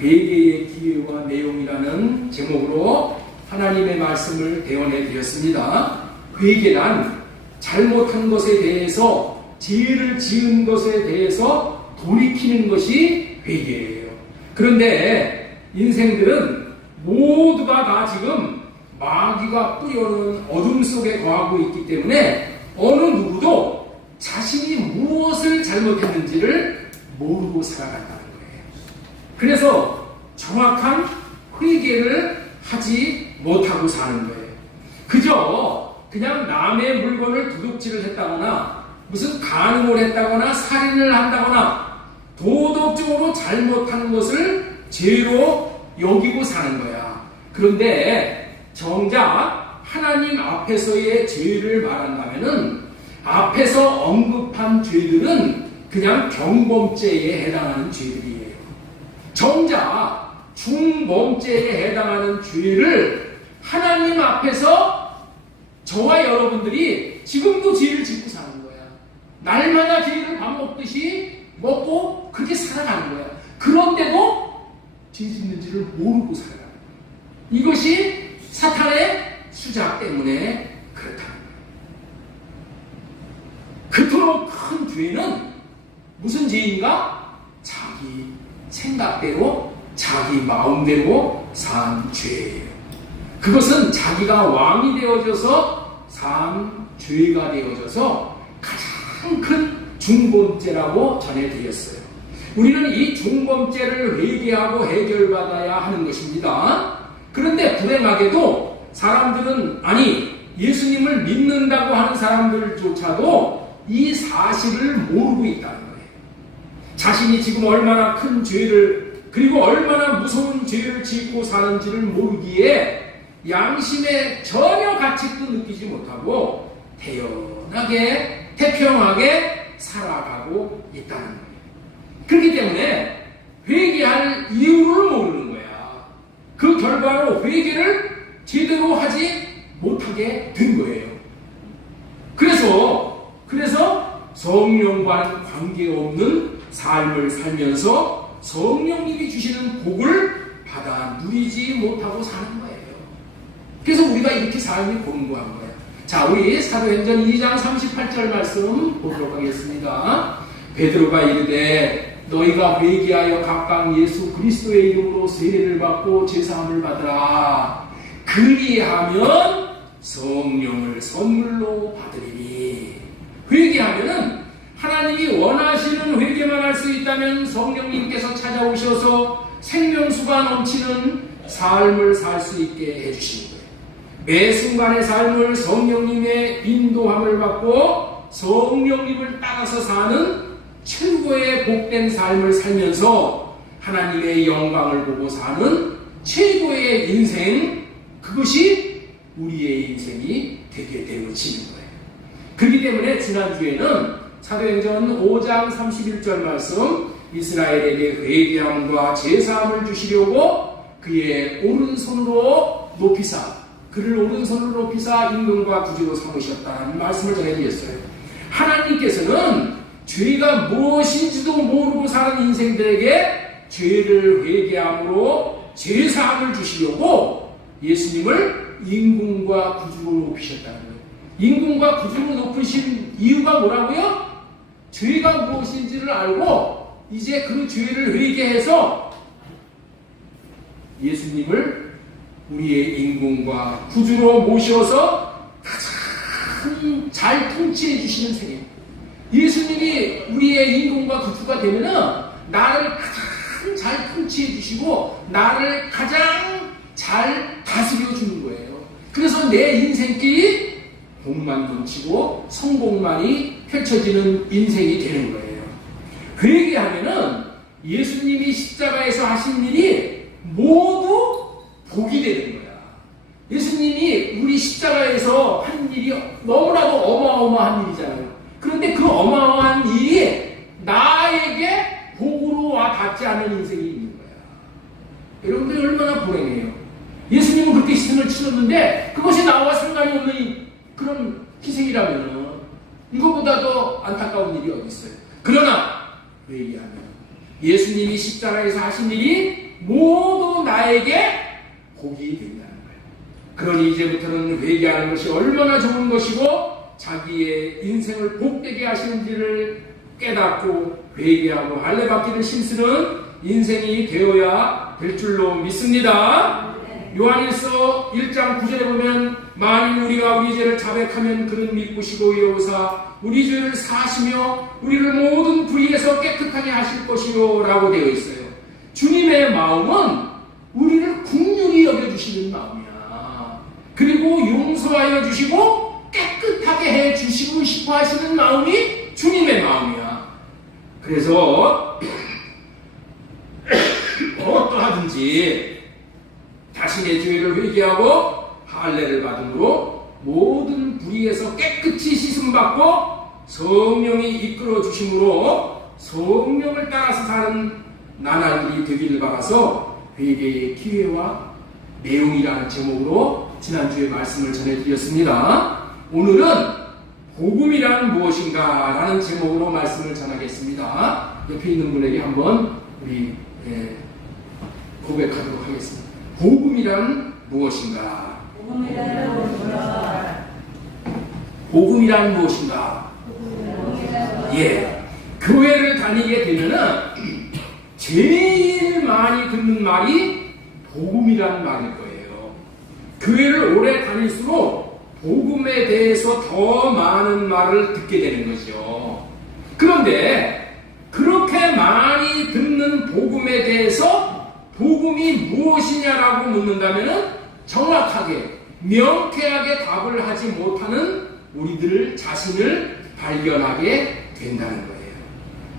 회개의 기회와 내용이라는 제목으로 하나님의 말씀을 대언해 드렸습니다. 회개란 잘못한 것에 대해서, 죄를 지은 것에 대해서 돌이키는 것이 회개예요. 그런데 인생들은 모두가 다 지금 마귀가 뿌려놓은 어둠 속에 거하고 있기 때문에 어느 누구도 자신이 무엇을 잘못했는지를 모르고 살아간다는 거예요. 그래서 정확한 회개를 하지 못하고 사는 거예요. 그저 그냥 남의 물건을 도둑질을 했다거나 무슨 간음을 했다거나 살인을 한다거나 도덕적으로 잘못한 것을 죄로 여기고 사는 거야. 그런데 정작 하나님 앞에서의 죄를 말한다면은 앞에서 언급한 죄들은 그냥 경범죄에 해당하는 죄들이에요. 정작 중범죄에 해당하는 죄를 하나님 앞에서 저와 여러분들이 지금도 죄를 짓고 사는 거야. 날마다 죄를 밥 먹듯이 먹고 그렇게 살아가는 거야. 그런데도 죄 짓는지를 모르고 살아가는 거야. 이것이 사탄의 수작 때문에 그렇다는 거야. 그토록 큰 죄는 무슨 죄인가? 자기 생각대로, 자기 마음대로 산 죄예요. 그것은 자기가 왕이 되어져서 산 죄가 되어져서 가장 큰 중범죄라고 전해드렸어요. 우리는 이 중범죄를 회개하고 해결받아야 하는 것입니다. 그런데 불행하게도 사람들은, 아니 예수님을 믿는다고 하는 사람들조차도 이 사실을 모르고 있다는 거예요. 자신이 지금 얼마나 큰 죄를, 그리고 얼마나 무서운 죄를 짓고 사는지를 모르기에 양심에 전혀 가책도 느끼지 못하고 태연하게, 태평하게 살아가고 있다는 거예요. 그렇기 때문에 회개할 이유를 모르는 거야. 그 결과로 회개를 제대로 하지 못하게 된 거예요. 그래서 성령과는 관계없는 삶을 살면서 성령님이 주시는 복을 받아 누리지 못하고 사는 거예요. 그래서 우리가 이렇게 삶이 공고한 거예요. 자, 우리 사도행전 2장 38절 말씀 보도록 하겠습니다. 베드로가 이르되 너희가 회개하여 각각 예수 그리스도의 이름으로 세례를 받고 제사함을 받으라. 그리하면 성령을 선물로 받으리니. 회개하면은 하나님이 원하시는 회개만 할 수 있다면 성령님께서 찾아오셔서 생명수가 넘치는 삶을 살 수 있게 해주시는 거예요. 매 순간의 삶을 성령님의 인도함을 받고 성령님을 따라서 사는 최고의 복된 삶을 살면서 하나님의 영광을 보고 사는 최고의 인생, 그것이 우리의 인생이 되게 되어지는 거예요. 그렇기 때문에 지난주에는 사도행전 5장 31절 말씀, 이스라엘에게 회개함과 제사함을 주시려고 그의 오른손으로 높이사, 그를 오른손으로 높이사 임금과 구주로 삼으셨다는 말씀을 전해드렸어요. 하나님께서는 죄가 무엇인지도 모르고 사는 인생들에게 죄를 회개함으로 제사함을 주시려고 예수님을 임금과 구주로 높이셨다는 거예요. 임금과 구주로 높으신 이유가 뭐라고요? 죄가 무엇인지를 알고 이제 그 죄를 회개해서 예수님을 우리의 임금과 구주로 모셔서 가장 잘 통치해 주시는 세계. 예수님이 우리의 임금과 구주가 되면은 나를 가장 잘 통치해 주시고 나를 가장 잘 다스려 주는 거예요. 그래서 내 인생길이 복만 넘치고 성공만이 펼쳐지는 인생이 되는 거예요. 회개하면은 예수님이 십자가에서 하신 일이 모두 복이 되는 거야. 예수님이 우리 십자가에서 한 일이 너무나도 어마어마한 일이잖아요. 그런데 그 어마어마한 일이 나에게 복으로 와 닿지 않는 인생이 있는 거야. 여러분들 얼마나 불행해요. 예수님은 그렇게 희생을 치렀는데 그것이 나와 상관이 없는 그런 희생이라면 이거보다 더 안타까운 일이 어디 있어요. 그러나 회개하면 예수님이 십자가에서 하신 일이 모두 나에게 복이 된다는 거예요. 그러니 이제부터는 회개하는 것이 얼마나 좋은 것이고 자기의 인생을 복되게 하시는지를 깨닫고 회개하고 할례받기를 힘쓰는 인생이 되어야 될 줄로 믿습니다. 요한일서 1장 9절에 보면 만일 우리가 우리 죄를 자백하면 그는 믿으시고 여호사 우리 죄를 사시며 우리를 모든 불의에서 깨끗하게 하실 것이요 라고 되어 있어요. 주님의 마음은 우리를 긍휼히 여겨주시는 마음이야. 그리고 용서하여 주시고 깨끗하게 해 주시고 싶어 하시는 마음이 주님의 마음이야. 그래서 어떠하든지 자신의 죄를 회개하고 할례를 받음으로 모든 불의에서 깨끗이 씻음받고 성령이 이끌어 주심으로 성령을 따라서 사는 나날들이 되기를 바라서 회개의 기회와 내용이라는 제목으로 지난주에 말씀을 전해드렸습니다. 오늘은 복음이란 무엇인가 라는 제목으로 말씀을 전하겠습니다. 옆에 있는 분에게 한번 우리 고백하도록 하겠습니다. 복음이란 무엇인가? 복음이란 무엇인가? 예, 교회를 다니게 되면은 제일 많이 듣는 말이 복음이란 말일 거예요. 교회를 오래 다닐수록 복음에 대해서 더 많은 말을 듣게 되는 거죠. 그런데 그렇게 많이 듣는 복음에 대해서 복음이 무엇이냐라고 묻는다면 정확하게 명쾌하게 답을 하지 못하는 우리들 자신을 발견하게 된다는 거예요.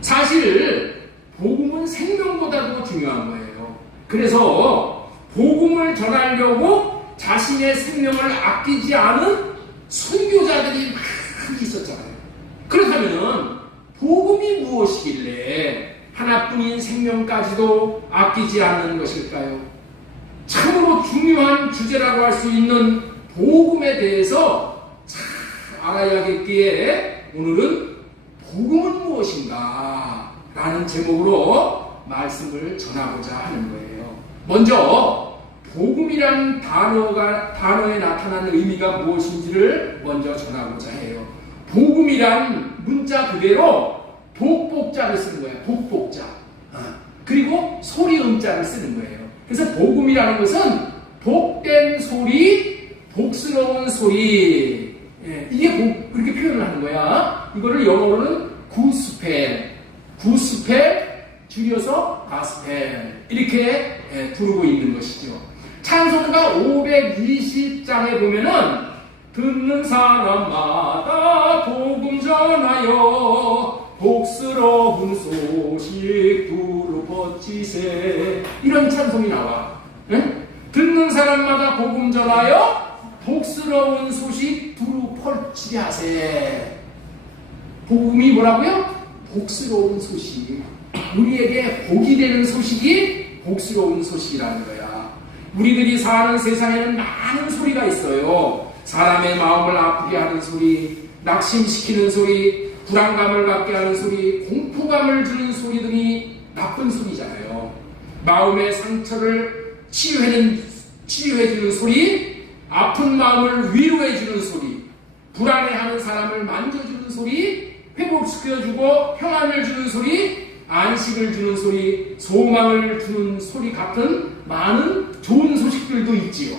사실 복음은 생명보다도 중요한 거예요. 그래서 복음을 전하려고 자신의 생명을 아끼지 않은 선교자들이 많이 있었잖아요. 그렇다면 복음이 무엇이길래 하나뿐인 생명까지도 아끼지 않는 것일까요? 참으로 중요한 주제라고 할 수 있는 복음에 대해서 잘 알아야겠기에 오늘은 복음은 무엇인가 라는 제목으로 말씀을 전하고자 하는 거예요. 먼저 복음이란 단어에 나타나는 의미가 무엇인지를 먼저 전하고자 해요. 복음이란 문자 그대로 복복자를 쓰는 거예요. 복복자. 그리고 소리 음자를 쓰는 거예요. 그래서 복음이라는 것은 복된 소리, 복스러운 소리. 이게 그렇게 표현을 하는 거야. 이거를 영어로는 구스펠, 줄여서 가스펠. 이렇게 부르고 있는 것이죠. 찬송가 520장에 보면은 듣는 사람마다 복음 전하여 복스러운 소식 두루 퍼지세 이런 찬송이 나와. 듣는 사람마다 복음 전하여 복스러운 소식 두루 퍼지게 하세. 복음이 뭐라고요? 복스러운 소식. 우리에게 복이 되는 소식이 복스러운 소식이라는 거야. 우리들이 사는 세상에는 많은 소리가 있어요. 사람의 마음을 아프게 하는 소리, 낙심시키는 소리, 불안감을 갖게 하는 소리, 공포감을 주는 소리들이 나쁜 소리잖아요. 마음의 상처를 치유해주는 소리, 아픈 마음을 위로해주는 소리, 불안해하는 사람을 만져주는 소리, 회복시켜주고 평안을 주는 소리, 안식을 주는 소리, 소망을 주는 소리 같은 많은 좋은 소식들도 있지요.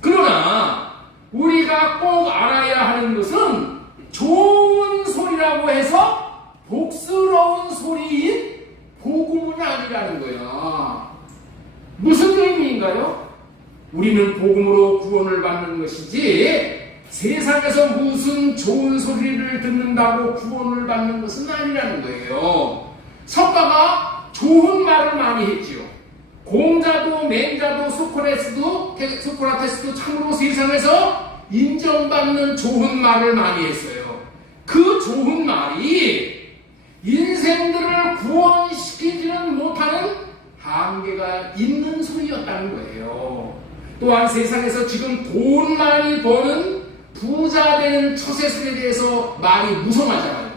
그러나 우리가 꼭 알아야 하는 것은 좋은 소리라고 해서 복스러운 소리인 복음은 아니라는 거야. 무슨 의미인가요? 우리는 복음으로 구원을 받는 것이지 세상에서 무슨 좋은 소리를 듣는다고 구원을 받는 것은 아니라는 거예요. 석가가 좋은 말을 많이 했지요. 공자도 맹자도 소크라테스도 참으로 세상에서 인정받는 좋은 말을 많이 했어요. 그 좋은 말이 인생들을 구원시키지는 못하는 한계가 있는 소리였다는 거예요. 또한 세상에서 지금 돈 많이 버는 부자 되는 처세술에 대해서 많이 무성하잖아요.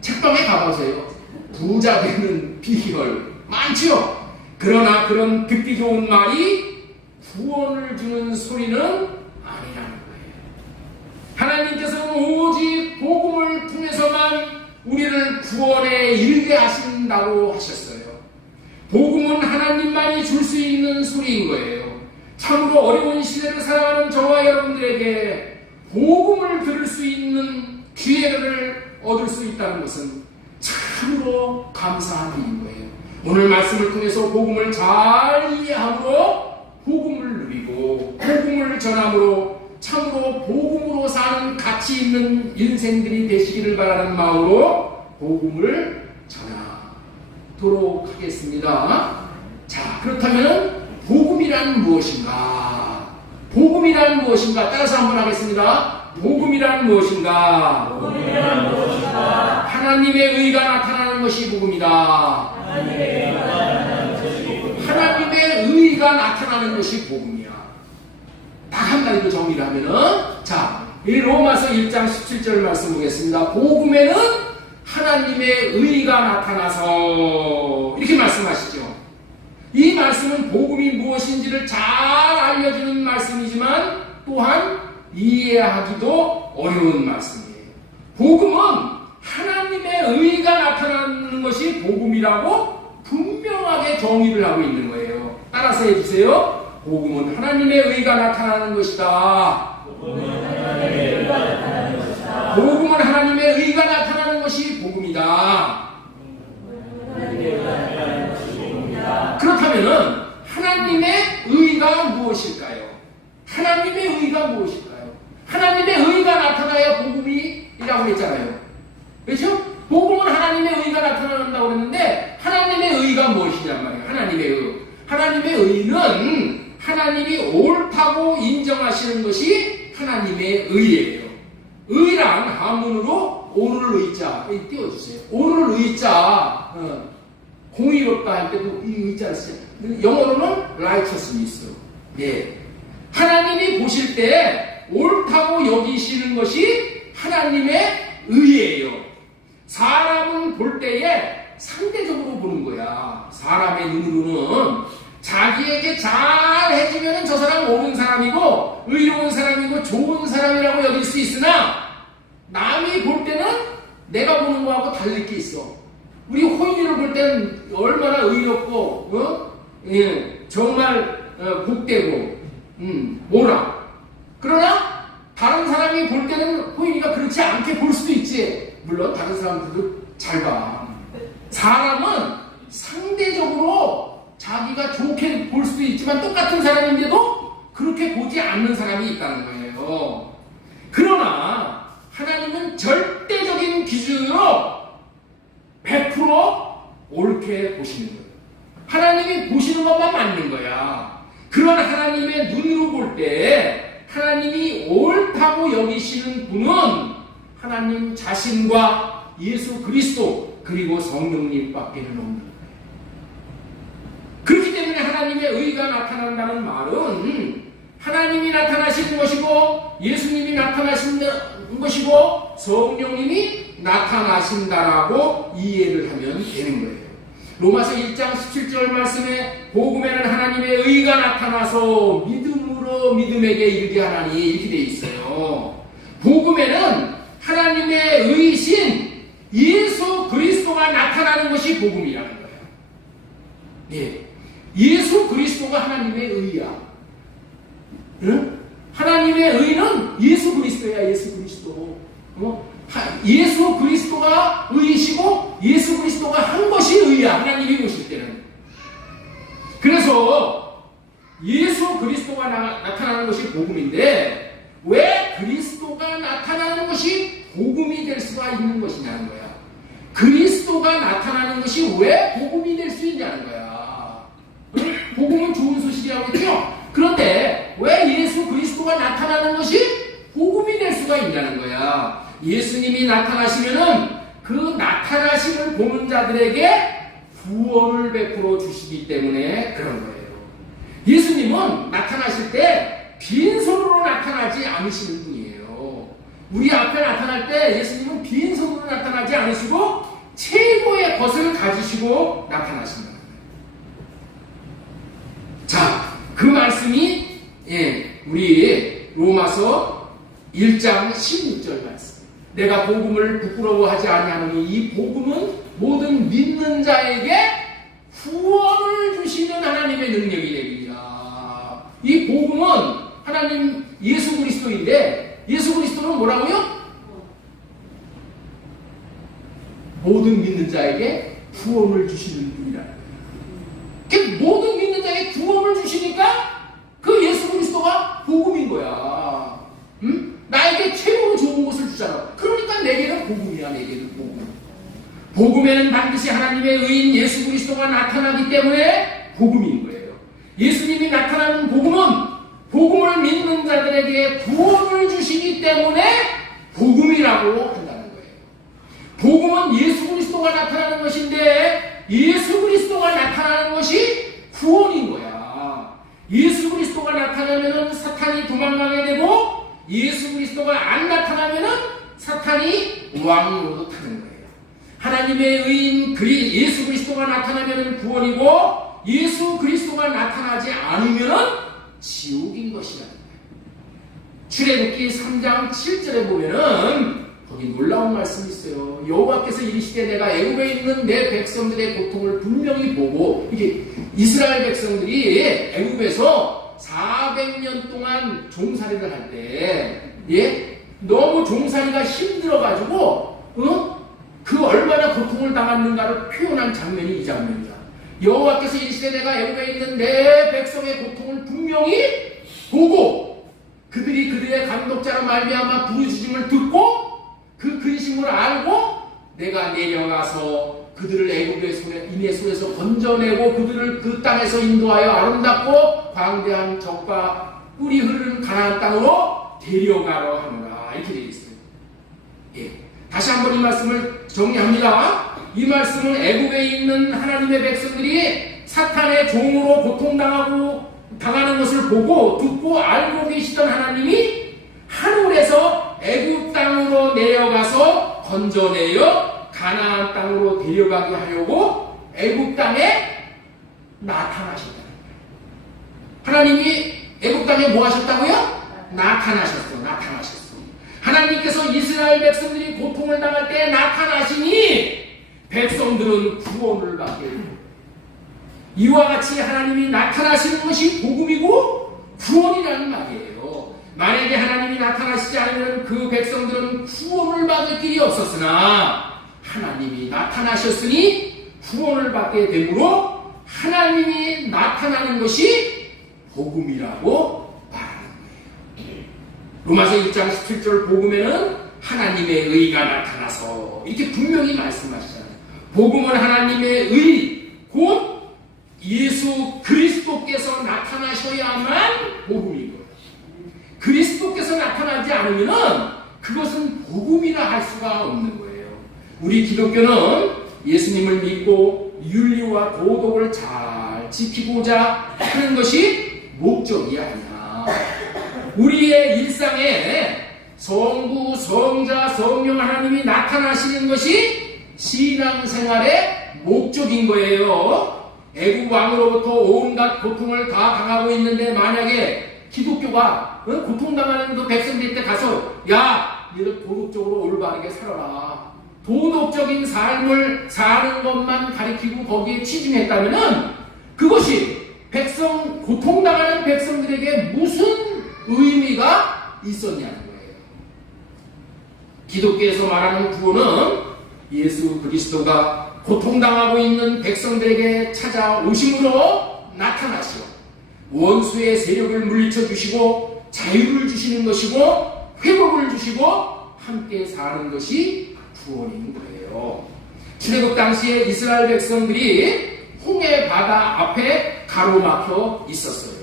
책방에 가보세요. 부자 되는 비결 많지요. 그러나 그런 듣기 좋은 말이 구원을 주는 소리는 아니라는 거예요. 하나님께서는 오직 복음을 통해서만 우리를 구원에 이르게 하신다고 하셨어요. 복음은 하나님만이 줄 수 있는 소리인 거예요. 참으로 어려운 시대를 살아가는 저와 여러분들에게 복음을 들을 수 있는 기회를 얻을 수 있다는 것은 참으로 감사한 일인 거예요. 오늘 말씀을 통해서 복음을 잘 이해함으로 복음을 누리고 복음을 전함으로 참으로 복음으로 사는 가치 있는 인생들이 되시기를 바라는 마음으로 복음을 전하도록 하겠습니다. 자, 그렇다면 복음이란 무엇인가? 복음이란 무엇인가? 따라서 한번 하겠습니다. 복음이란 무엇인가? 복음이란 무엇인가? 하나님의 의가 나타나는 것이 복음이다. 하나님의 의가 나타나는 것이 복음이야. 딱 한 가지로 정리를 하면은, 자, 이 로마서 1장 17절 말씀 보겠습니다. 복음에는 하나님의 의가 나타나서 이렇게 말씀하시죠. 이 말씀은 복음이 무엇인지를 잘 알려주는 말씀이지만 또한 이해하기도 어려운 말씀이에요. 복음은 하나님의 의가 나타나는 것이 복음이라고 분명하게 정의를 하고 있는 거예요. 따라서 해주세요. 복음은 하나님의 의가 나타나는 것이다. 복음은 하나님의 의가 나타나는 것이다. 복음은 하나님의 의가 나타나는 것이 복음이다. 그렇다면은 하나님의 의가 무엇일까요? 하나님의 의가 무엇일까요? 하나님의 의가 나타나야 복음이라고 했잖아요. 그렇죠? 복음은 하나님의 의가 나타난다고 그랬는데 하나님의 의가 무엇이냔 말이에요. 하나님의 의. 하나님의 의는 하나님이 옳다고 인정하시는 것이 하나님의 의예요. 의란 한문으로 오를 의자 띄워주세요. 오를 의자 공의롭다 할 때도 이 의자를 써요. 영어로는 righteousness. 예. 하나님이 보실 때 옳다고 여기시는 것이 하나님의 의예요. 사람은 볼 때에 상대적으로 보는 거야. 사람의 눈으로는 자기에게 잘 해주면 저 사람 옳은 사람이고 의로운 사람이고 좋은 사람이라고 여길 수 있으나 남이 볼 때는 내가 보는 거하고 다를 게 있어. 우리 호인이를 볼 때는 얼마나 의롭고 정말 복되고 뭐라. 그러나 다른 사람이 볼 때는 호인이가 그렇지 않게 볼 수도 있지. 물론 다른 사람들도 잘 봐. 사람은 상대적으로 자기가 좋게 볼 수도 있지만 똑같은 사람인데도 그렇게 보지 않는 사람이 있다는 거예요. 그러나 하나님은 절대적인 기준으로 100% 옳게 보시는 거예요. 하나님이 보시는 것만 맞는 거야. 그런 하나님의 눈으로 볼 때 하나님이 옳다고 여기시는 분은 하나님 자신과 예수 그리스도 그리고 성령님밖에는 없는 거예요. 그렇기 때문에 하나님의 의가 나타난다는 말은 하나님이 나타나시는 것이고 예수님이 나타나신 것이고 성령님이 나타나신다라고 이해를 하면 되는 거예요. 로마서 1장 17절 말씀에 복음에는 하나님의 의가 나타나서 믿음으로 믿음에게 이르게 하나니 이렇게 되어 있어요. 복음에는 하나님의 의신 예수 그리스도가 나타나는 것이 복음이라는 거예요. 예. 예수 그리스도가 하나님의 의야. 응? 하나님의 의는 예수 그리스도야. 예수 그리스도. 예수 그리스도가 의이시고 예수 그리스도가 한 것이 의야. 하나님이 보실 때는. 그래서 예수 그리스도가 나타나는 것이 복음인데 왜 그리스도가 나타나는 것이 복음이 될 수가 있는 것이냐는 거야. 그리스도가 나타나는 것이 왜 복음이 될 수 있냐는 거야. 복음은 좋은 소식이라고 했죠. 그런데 왜 예수 그리스도가 나타나는 것이 복음이 될 수가 있냐는 거야. 예수님이 나타나시면은 그 나타나심을 보는 자들에게 구원을 베풀어 주시기 때문에 그런 거예요. 예수님은 나타나실 때 빈손으로 나타나지 않으시는 분이에요. 우리 앞에 나타날 때 예수님은 빈손으로 나타나지 않으시고 최고의 것을 가지시고 나타나신다. 우리 로마서 1장 16절 말씀. 내가 복음을 부끄러워하지 아니하노니 이 복음은 모든 믿는 자에게 구원을 주시는 하나님의 능력이 되리라. 이 복음은 하나님 예수 그리스도인데, 예수 그리스도는 뭐라고요? 모든 믿는 자에게 구원을 주시는 분이라. 모든 믿는 자에게 구원을 주시니까 그 예수 그리스도가 복음인 거야. 응? 나에게 최고로 좋은 것을 주잖아. 그러니까 내게는 복음이야. 내게는 복음. 복음에는 반드시 하나님의 의인 예수 그리스도가 나타나기 때문에 복음인 거예요. 예수님이 나타나는 복음은 복음을 믿는 자들에게 구원을 주시기 때문에 복음이라고 한다는 거예요. 복음은 예수 그리스도가 나타나는 것인데 예수 그리스도가 나타나는 것이 구원인 거야. 예수 그리스도가 나타나면 사탄이 도망가게 되고 예수 그리스도가 안 나타나면 사탄이 왕으로 타는 거예요. 하나님의 의인 예수 그리스도가 나타나면 구원이고 예수 그리스도가 나타나지 않으면 지옥인 것이라는 거예요. 출애굽기 3장 7절에 보면은 거기 놀라운 말씀이 있어요. 여호와께서 이르시되 내가 애굽에 있는 내 백성들의 고통을 분명히 보고, 이게 이스라엘 백성들이 애굽에서 400년 동안 종살이를 할 때, 너무 종살이가 힘들어가지고, 그 얼마나 고통을 당했는가를 표현한 장면이 이 장면이야. 여호와께서 이르시되 내가 애굽에 있는 내 백성의 고통을 분명히 보고, 그들이 그들의 감독자로 말미암아 부르짖음을 듣고 그 근심을 알고 내가 내려가서 그들을 애굽의 인의 손에서 건져내고 그들을 그 땅에서 인도하여 아름답고 광대한 적과 꿀이 흐르는 가나안 땅으로 데려가려 하노라. 이렇게 되어 있어요. 다시 한번 이 말씀을 정리합니다. 이 말씀은 애굽에 있는 하나님의 백성들이 사탄의 종으로 고통당하는 것을 보고 듣고 알고 계시던 하나님이 하늘에서 애굽 땅으로 내려가서 건져내어 가나안 땅으로 데려가게 하려고 애굽 땅에 나타나셨다. 하나님이 애굽 땅에 뭐 하셨다고요? 나타나셨어. 하나님께서 이스라엘 백성들이 고통을 당할 때 나타나시니 백성들은 구원을 받게 됩니다. 이와 같이 하나님이 나타나시는 것이 복음이고 구원이라는 말이에요. 만약에 하나님이 나타나시지 않으면 그 백성들은 구원을 받을 길이 없었으나 하나님이 나타나셨으니 구원을 받게 되므로 하나님이 나타나는 것이 복음이라고 말하는 거예요. 로마서 1장 17절 복음에는 하나님의 의가 나타나서 이렇게 분명히 말씀하시잖아요. 복음은 하나님의 의, 곧 예수 그리스도께서 나타나셔야만 복음인 거예요. 그리스도께서 나타나지 않으면 그것은 복음이라 할 수가 없는 거예요. 우리 기독교는 예수님을 믿고 윤리와 도덕을 잘 지키고자 하는 것이 목적이 아니야. 우리의 일상에 성부, 성자, 성령 하나님이 나타나시는 것이 신앙생활의 목적인 거예요. 애국 왕으로부터 온갖 고통을 다 당하고 있는데 만약에 기독교가 고통당하는 그 백성들한테 가서 야, 너희들 도덕적으로 올바르게 살아라. 도덕적인 삶을 사는 것만 가리키고 거기에 치중했다면은 그것이 고통당하는 백성들에게 무슨 의미가 있었냐는 거예요. 기독교에서 말하는 구원은 예수 그리스도가 고통당하고 있는 백성들에게 찾아오심으로 나타나시오. 원수의 세력을 물리쳐 주시고 자유를 주시는 것이고 회복을 주시고 함께 사는 것이 구원인 거예요. 출애굽 당시에 이스라엘 백성들이 홍해 바다 앞에 가로막혀 있었어요.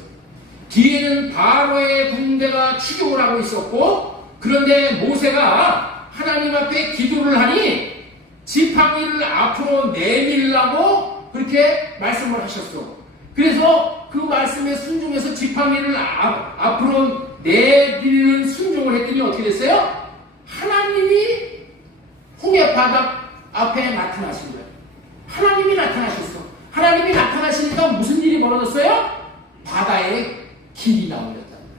뒤에는 바로의 군대가 추격을 하고 있었고, 그런데 모세가 하나님 앞에 기도를 하니 지팡이를 앞으로 내밀라고 그렇게 말씀을 하셨어. 그래서 그 말씀에 순종해서 지팡이를 앞으로 내밀는 순종을 했더니 어떻게 됐어요? 하나님이 홍해 바다 앞에 나타나신 거예요. 하나님이 나타나셨어. 하나님이 나타나시니까 무슨 일이 벌어졌어요? 바다에 길이 나오렸단 말이에요.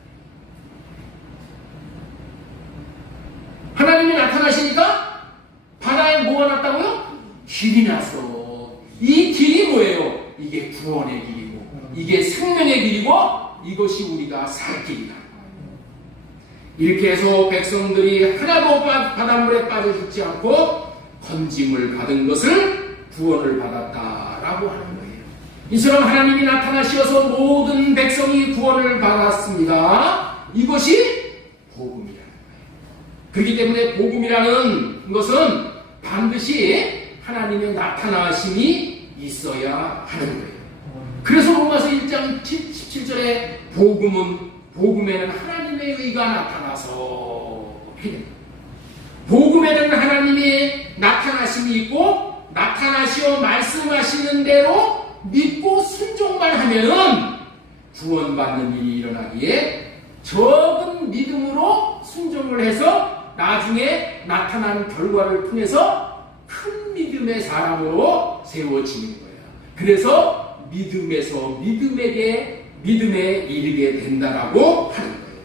하나님이 나타나시니까 바다에 뭐가 났다고요? 길이 났어. 이 길이 뭐예요? 이게 구원의 길이고, 이게 생명의 길이고, 이것이 우리가 살 길이다. 이렇게 해서 백성들이 하나도 바닷물에 빠져 죽지 않고 건짐을 받은 것을 구원을 받았다라고 하는 거예요. 이처럼 하나님이 나타나시어서 모든 백성이 구원을 받았습니다. 이것이 복음이라는 거예요. 그렇기 때문에 복음이라는 것은 반드시 하나님의 나타나심이 있어야 하는 거예요. 그래서 로마서 1장 17절에 복음에는 하나님의 의가 나타나서 복음에는 하나님의 나타나심이 있고 나타나시어 말씀하시는 대로 믿고 순종만 하면은 구원받는 일이 일어나기에 적은 믿음으로 순종을 해서 나중에 나타난 결과를 통해서 큰 믿음의 사람으로 세워지는 거예요. 그래서 믿음에서 믿음에 이르게 된다라고 하는 거예요.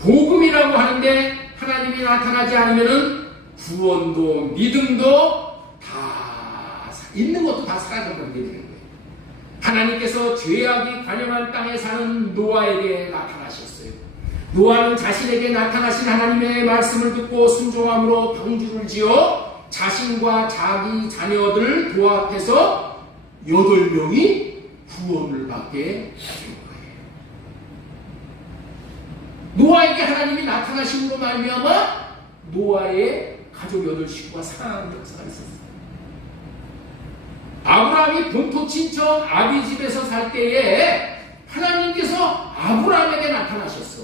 복음이라고 하는데 하나님이 나타나지 않으면은 구원도 믿음도 다 있는 것도 다 사라져버리게 되는 거예요. 하나님께서 죄악이 관영한 땅에 사는 노아에게 나타나셨어요. 노아는 자신에게 나타나신 하나님의 말씀을 듣고 순종함으로 방주를 지어 자신과 자기 자녀들 도합해서 8명이 구원을 받게 된 거예요. 노아에게 하나님이 나타나심으로 말미암아 노아의 가족 8식구가 살아나는 역사가 있었어요. 아브라함이 본토 친척 아비 집에서 살 때에 하나님께서 아브라함에게 나타나셨어.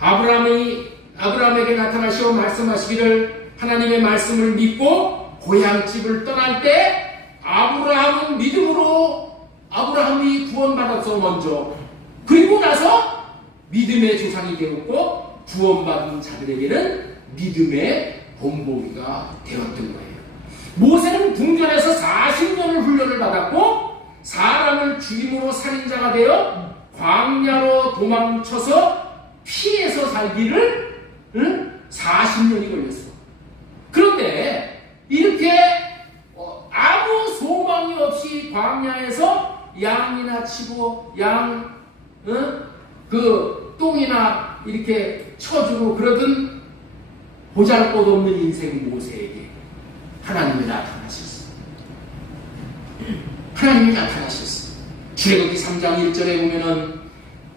아브라함에게 나타나시어 말씀하시기를 하나님의 말씀을 믿고 고향집을 떠날 때 아브라함은 믿음으로 아브라함이 구원받았어 먼저. 그리고 나서 믿음의 조상이 되었고 구원받은 자들에게는 믿음의 본보기가 되었던 거예요. 모세는 궁전에서 40년을 훈련을 받았고 사람을 죽임으로 살인자가 되어 광야로 도망쳐서 피해서 살기를 40년이 걸렸어. 그런데 이렇게 아무 소망이 없이 광야에서 양이나 치고 그 똥이나 이렇게 쳐주고 그러던 보잘것없는 인생 모세에게 하나님이 나타나셨어. 하나님이 나타나셨어. 출애굽기 3장 1절에 보면은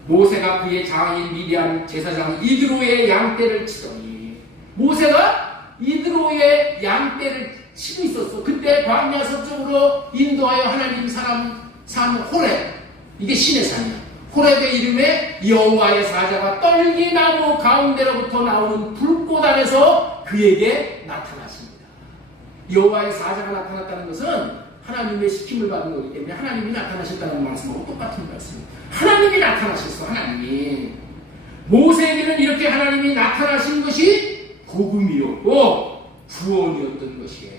모세가 그의 장인 미디안 제사장 이드로의 양떼를 치더니 모세가 이드로의 양떼를 치고 있었어. 그때 광야 서쪽으로 인도하여 하나님 사람 산 호렙, 이게 신의 산이야. 호렙의 이름에 여호와의 사자가 떨기나무 가운데로부터 나오는 불꽃 안에서 그에게 나타나십니다. 여호와의 사자가 나타났다는 것은 하나님의 시킴을 받은 거기 때문에 하나님이 나타나셨다는 말씀하고 똑같은 말씀입니다. 하나님이 나타나셨어. 하나님이 모세에게는 이렇게 하나님이 나타나신 것이 복음이었고 구원이었던 것이에요.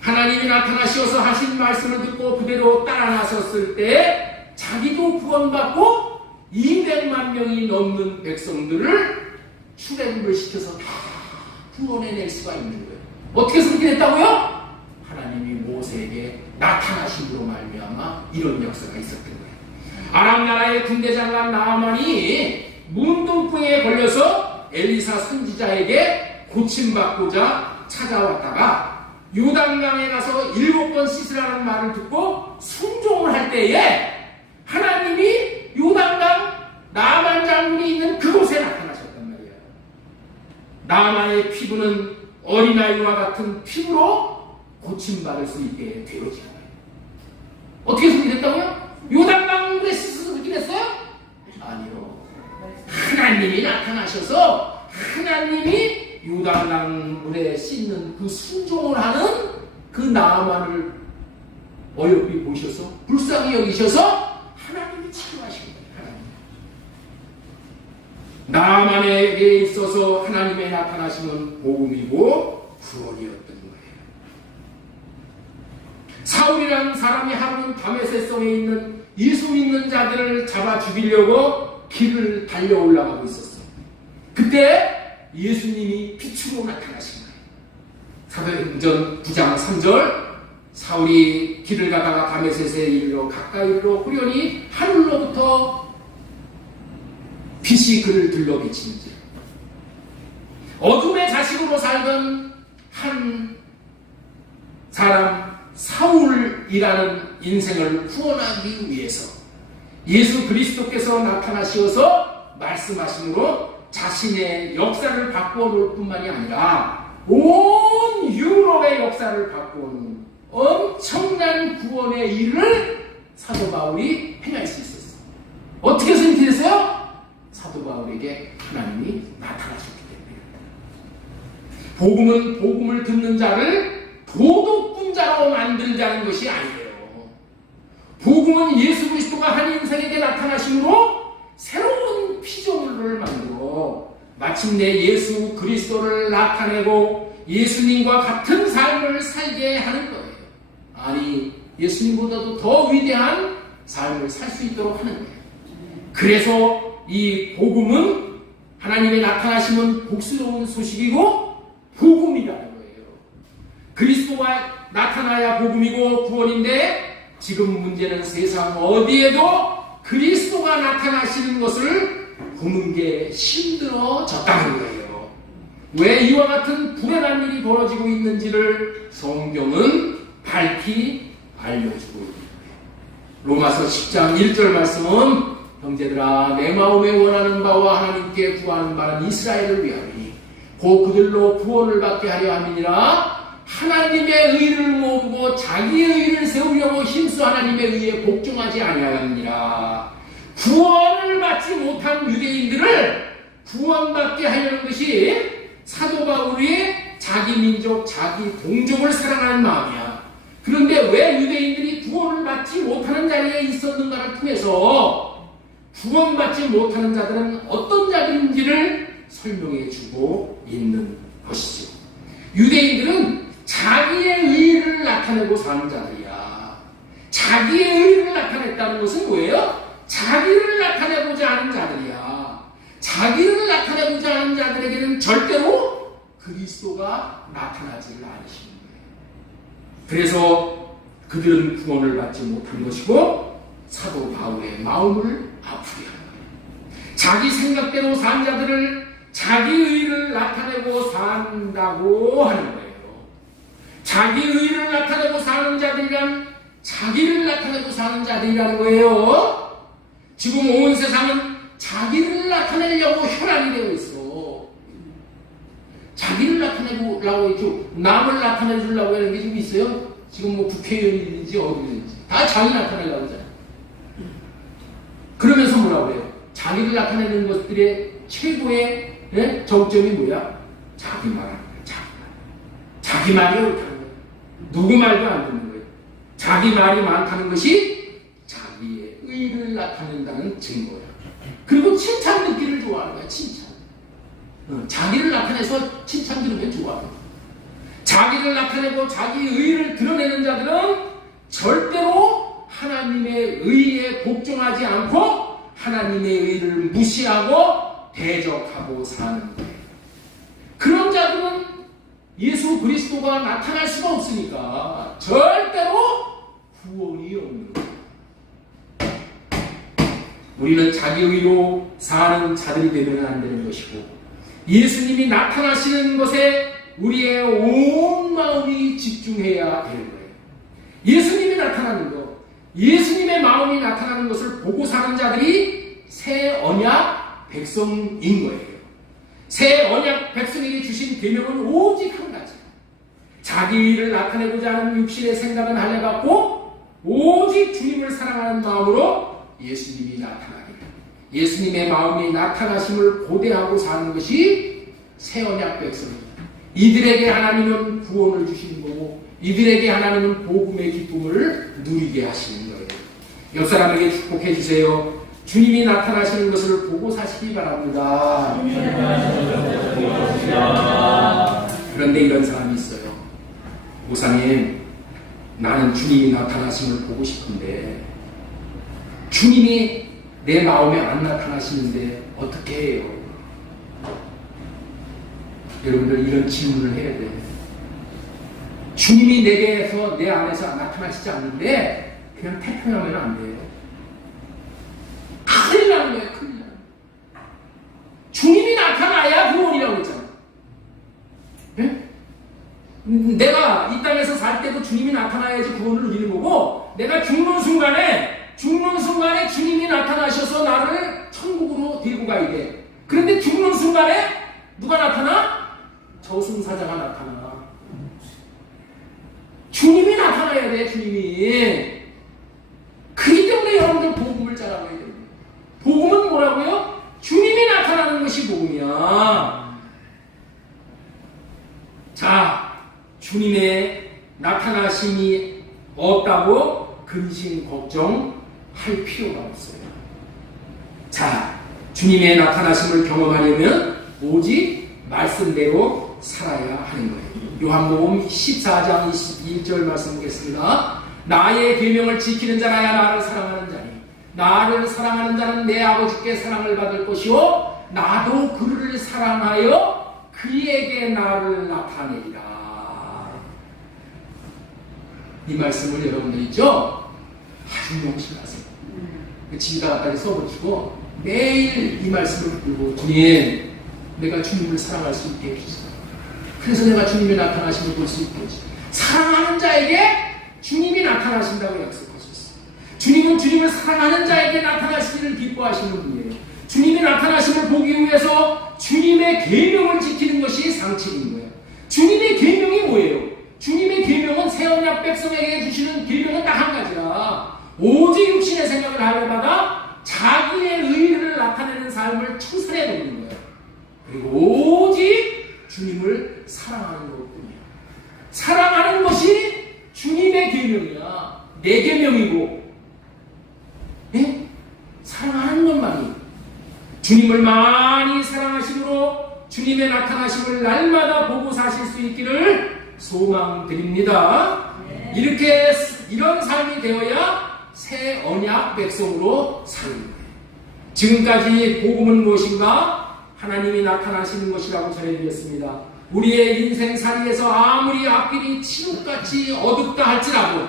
하나님이 나타나셔서 하신 말씀을 듣고 그대로 따라 나섰을 때 자기도 구원받고 200만 명이 넘는 백성들을 출애굽을 시켜서 다 구원해낼 수가 있는 거예요. 어떻게 해서 그렇게 됐다고요? 하나님이 모세에게 나타나심으로 말미암아 이런 역사가 있었던 거예요. 아람 나라의 군대장관 나아만이 문둥풍에 걸려서 엘리사 선지자에게 고침받고자 찾아왔다가 요단강에 가서 7번 씻으라는 말을 듣고 순종을 할 때에 하나님이 요단강 나아만 장군이 있는 그곳에 나타나셨단 말이에요. 나아만의 피부는 어린아이와 같은 피부로 고침받을 수 있게 되어지는 거예요. 어떻게 그렇게 됐다고요? 요단강물에 씻어서 그렇게 됐어요? 아니요. 하나님이 나타나셔서 하나님이 요단강물에 씻는 그 순종을 하는 그 나아만을 어여삐 보셔서 불쌍히 여기셔서 하나님이 치료하신 거예요. 나아만에게 있어서 하나님의 나타나심은 복음이고 구원이었던 거예요. 사울이라는 사람이 하루는 다메섹성에 있는 예수 믿는 자들을 잡아 죽이려고 길을 달려 올라가고 있었어. 그때 예수님이 빛으로 나타나신 거예요. 사도행전 9장 3절 사울이 길을 가다가 다메섹에 이르러 가까이 이르러 보려니 하늘로부터 빛이 그를 들러 비치는지 어둠의 자식으로 살던 한 사람 사울이라는 인생을 구원하기 위해서 예수 그리스도께서 나타나시어서 말씀하심으로 자신의 역사를 바꾸어 놓을 뿐만이 아니라 온 유럽의 역사를 바꾸는 엄청난 구원의 일을 사도 바울이 행할 수 있었어요. 어떻게 해서 이렇게 됐어요? 사도 바울에게 하나님이 나타나셨기 때문에. 복음은 복음을 듣는 자를 도덕분자로 만들자는 것이 아니에요. 복음은 예수 그리스도가 한 인생에게 나타나심으로 새로운 피조물을 만들어 마침내 예수 그리스도를 나타내고 예수님과 같은 삶을 살게 하는 거예요. 아니, 예수님보다도 더 위대한 삶을 살 수 있도록 하는 거예요. 그래서 이 복음은 하나님의 나타나심은 복스러운 소식이고 복음이라는 거예요. 그리스도가 나타나야 복음이고 구원인데 지금 문제는 세상 어디에도 그리스도가 나타나시는 것을 보는 게 힘들어졌다는 거예요. 왜 이와 같은 불행한 일이 벌어지고 있는지를 성경은 밝히 알려주고 있습니다. 로마서 10장 1절 말씀은 형제들아 내 마음에 원하는 바와 하나님께 구하는 바는 이스라엘을 위함이니 곧 그들로 구원을 받게 하려 함이니라. 하나님의 의를 모르고 자기의 의를 세우려고 힘써 하나님의 의에 복종하지 아니하느니라. 구원을 받지 못한 유대인들을 구원받게 하려는 것이 사도 바울이 자기 민족, 자기 동족을 사랑하는 마음이야. 그런데 왜 유대인들이 구원을 받지 못하는 자리에 있었는가를 통해서 구원받지 못하는 자들은 어떤 자들인지를 설명해 주고 있는 것이죠. 유대인들은 자기의 의를 나타내고 사는 자들이야. 자기의 의를 나타냈다는 것은 뭐예요? 자기를 나타내고자 하는 자들이야. 자기를 나타내고자 하는 자들에게는 절대로 그리스도가 나타나지를 않으시는 거예요. 그래서 그들은 구원을 받지 못한 것이고 사도 바울의 마음을 아프게 하는 거예요. 자기 생각대로 산 자들을 자기 의를 나타내고 산다고 하는 거예요. 자기 의를 나타내고 사는 자들이란 자기를 나타내고 사는 자들이라는 거예요. 지금 온 세상은 자기를 나타내려고 혈안이 되어 있어. 자기를 나타내려고 했죠. 남을 나타내주려고 하는 게 지금 있어요. 지금 뭐 국회의원이든지 어디든지 다 자기 나타내려고 하잖아요. 그러면서 뭐라고 해요? 자기를 나타내는 것들의 최고의 정점이 뭐야? 자기 말 하는 거야. 자기 말이 옳다는 거야. 누구 말도 안 듣는 거예요. 자기 말이 많다는 것이 자기의 의를 나타낸다는 증거예요. 그리고 칭찬 듣기를 좋아하는 거야. 칭찬. 자기를 나타내서 칭찬 들으면 좋아하는 거야. 자기를 나타내고 자기 의를 드러내는 자들은 절대로 하나님의 의에 복종하지 않고 하나님의 의를 무시하고 대적하고 사는 거예요. 그런 자들은 예수 그리스도가 나타날 수가 없으니까 절대로 구원이 없는 거예요. 우리는 자기 의로 사는 자들이 되면 안 되는 것이고 예수님이 나타나시는 것에 우리의 온 마음이 집중해야 되는 거예요. 예수님이 나타나는 것, 예수님의 마음이 나타나는 것을 보고 사는 자들이 새 언약 백성인 거예요. 새 언약 백성에게 주신 계명은 오직 한 가지. 자기 의를 나타내고자 하는 육신의 생각은 할례받고 오직 주님을 사랑하는 마음으로 예수님이 나타나기를, 예수님의 마음이 나타나심을 고대하고 사는 것이 새 언약 백성입니다. 이들에게 하나님은 구원을 주시는 거고 이들에게 하나님은 복음의 기쁨을 누리게 하시는 거예요. 옆 사람에게 축복해 주세요. 주님이 나타나시는 것을 보고 사시기 바랍니다. 그런데 이런 사람이 있어요. 목사님, 나는 주님이 나타나심을 보고 싶은데 주님이 내 마음에 안 나타나시는데 어떻게 해요? 여러분들 이런 질문을 해야 돼요. 주님이 내게서 내 안에서 나타나시지 않는데 그냥 태평하면 안 돼요. 큰일 나는 거예요. 큰일 나는 거예요. 주님이 나타나야 구원이라고 했잖아. 네? 내가 이 땅에서 살 때도 주님이 나타나야지 구원을 누리는 거고, 내가 죽는 순간에 주님이 나타나셔서 나를 천국으로 데리고 가야 돼. 그런데 죽는 순간에 누가 나타나? 저승사자가 나타나. 주님이 나타나야 돼. 주님이. 그렇기 때문에 여러분들 복음을 따라가야 돼요. 복음은 뭐라고요? 주님이 나타나는 것이 복음이야. 자, 주님의 나타나심이 없다고 근심 걱정할 필요가 없어요. 자, 주님의 나타나심을 경험하려면 오직 말씀대로 살아야 하는 거예요. 요한복음 14장 21절 말씀 보겠습니다. 나의 계명을 지키는 자라야 나를 사랑하는 자니 나를 사랑하는 자는 내 아버지께 사랑을 받을 것이요 나도 그를 사랑하여 그에게 나를 나타내리라. 이 말씀을 여러분들 있죠? 아주 명심하세요. 집에다 갖다 써보시고 매일 이 말씀을 들고 주님, 내가 주님을 사랑할 수 있게 해주세요. 그래서 내가 주님의 나타나심을 볼 수 있게 해주세요. 사랑하는 자에게 주님이 나타나신다고 약속하셨어요. 주님은 주님을 사랑하는 자에게 나타나시기를 기뻐하시는 분이에요. 주님이 나타나심을 보기 위해서 주님의 계명을 지키는 것이 상책인 거예요. 주님의 계명이 뭐예요? 주님의 계명은 새 언약 백성에게 주시는 계명은 딱 한 가지라. 오직 육신의 생각을 하려다가 자기의 의를 나타내는 삶을 청산해 놓는 거예요. 그리고 오직 주님을 사랑하는 것뿐이야. 사랑하는 것이 주님의 계명이야. 내 계명이고, 예? 사랑하는 것만이. 주님을 많이 사랑하심으로 주님의 나타나심을 날마다 보고 사실 수 있기를 소망드립니다. 이렇게 이런 삶이 되어야 새 언약 백성으로 사는 거예요. 지금까지 복음은 무엇인가? 하나님이 나타나시는 것이라고 전해드렸습니다. 우리의 인생살이에서 아무리 앞길이 치욕같이 어둡다 할지라도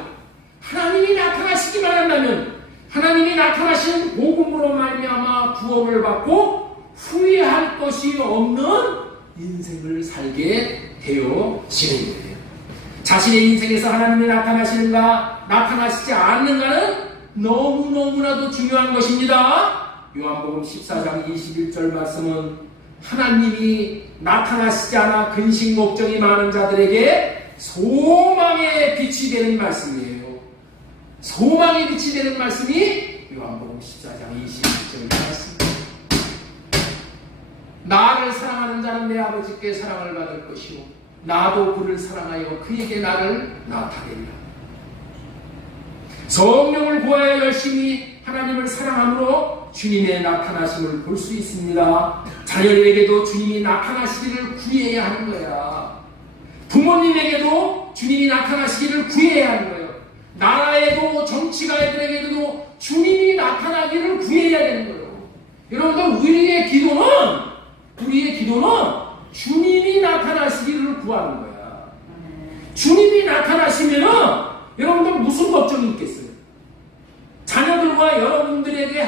하나님이 나타나시기만 한다면 하나님이 나타나시는 복음으로 말미암아 구원을 받고 후회할 것이 없는 인생을 살게 되어지는 거예요. 자신의 인생에서 하나님이 나타나시는가 나타나시지 않는가는 너무너무나도 중요한 것입니다. 요한복음 14장 21절 말씀은 하나님이 나타나시지 않아 근심 걱정이 많은 자들에게 소망의 빛이 되는 말씀이에요. 소망의 빛이 되는 말씀이 요한복음 14장 21절 말씀입니다. 나를 사랑하는 자는 내 아버지께 사랑을 받을 것이요 나도 그를 사랑하여 그에게 나를 나타내리라. 성령을 구하여 열심히 하나님을 사랑함으로 주님의 나타나심을 볼 수 있습니다. 자녀에게도 주님이 나타나시기를 구해야 하는 거야. 부모님에게도 주님이 나타나시기를 구해야 하는 거예요. 나라에도 정치가들에게도 주님이 나타나기를 구해야 되는 거예요. 여러분들 우리의 기도는 주님이 나타나시기를 구하는 거야. 주님이 나타나시면은 여러분들 무슨 걱정이 있겠어요? 자녀들과 여러분들에게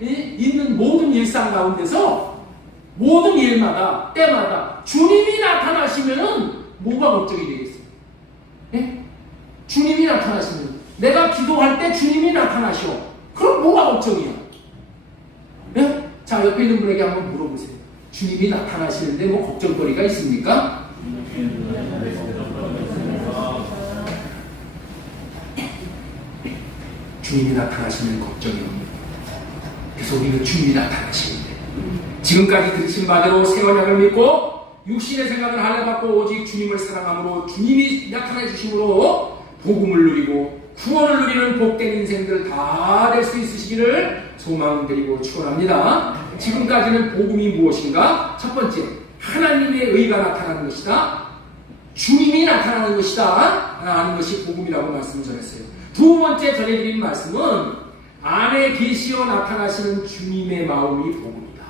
있는 모든 일상 가운데서 모든 일마다 때마다 주님이 나타나시면은 뭐가 걱정이 되겠어요? 예? 주님이 나타나시면 내가 기도할 때 주님이 나타나셔. 그럼 뭐가 걱정이야? 예? 자, 옆에 있는 분에게 한번 물어보세요. 주님이 나타나시는데 뭐 걱정거리가 있습니까? 주님이 나타나시면 걱정이 없는. 그래서 우리는 주님이 나타나시는데 지금까지 들으신 바대로 새 언약을 믿고 육신의 생각을 하려받고 오직 주님을 사랑함으로 주님이 나타내 주심으로 복음을 누리고 구원을 누리는 복된 인생들 다 될 수 있으시기를 소망드리고 축원합니다. 지금까지는 복음이 무엇인가? 첫 번째, 하나님의 의가 나타나는 것이다. 주님이 나타나는 것이다 라는 것이 복음이라고 말씀을 전했어요. 두 번째 전해드린 말씀은 안에 계시어 나타나시는 주님의 마음이 복음이다.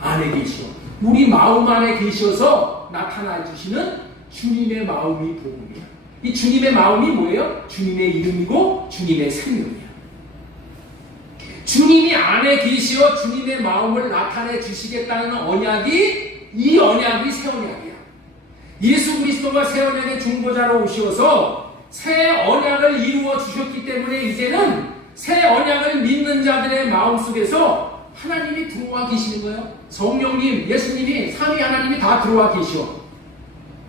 안에 계시어 우리 마음 안에 계셔서 나타나 주시는 주님의 마음이 복음이야. 이 주님의 마음이 뭐예요? 주님의 이름이고 주님의 생명이야. 주님이 안에 계시어 주님의 마음을 나타내 주시겠다는 언약이, 이 언약이 새 언약이야. 예수 그리스도가 새 언약의 중보자로 오셔서 새 언약을 이루어 주셨기 때문에 이제는 새 언약을 믿는 자들의 마음속에서 하나님이 들어와 계시는 거예요. 성령님, 예수님이, 삼위 하나님이 다 들어와 계셔.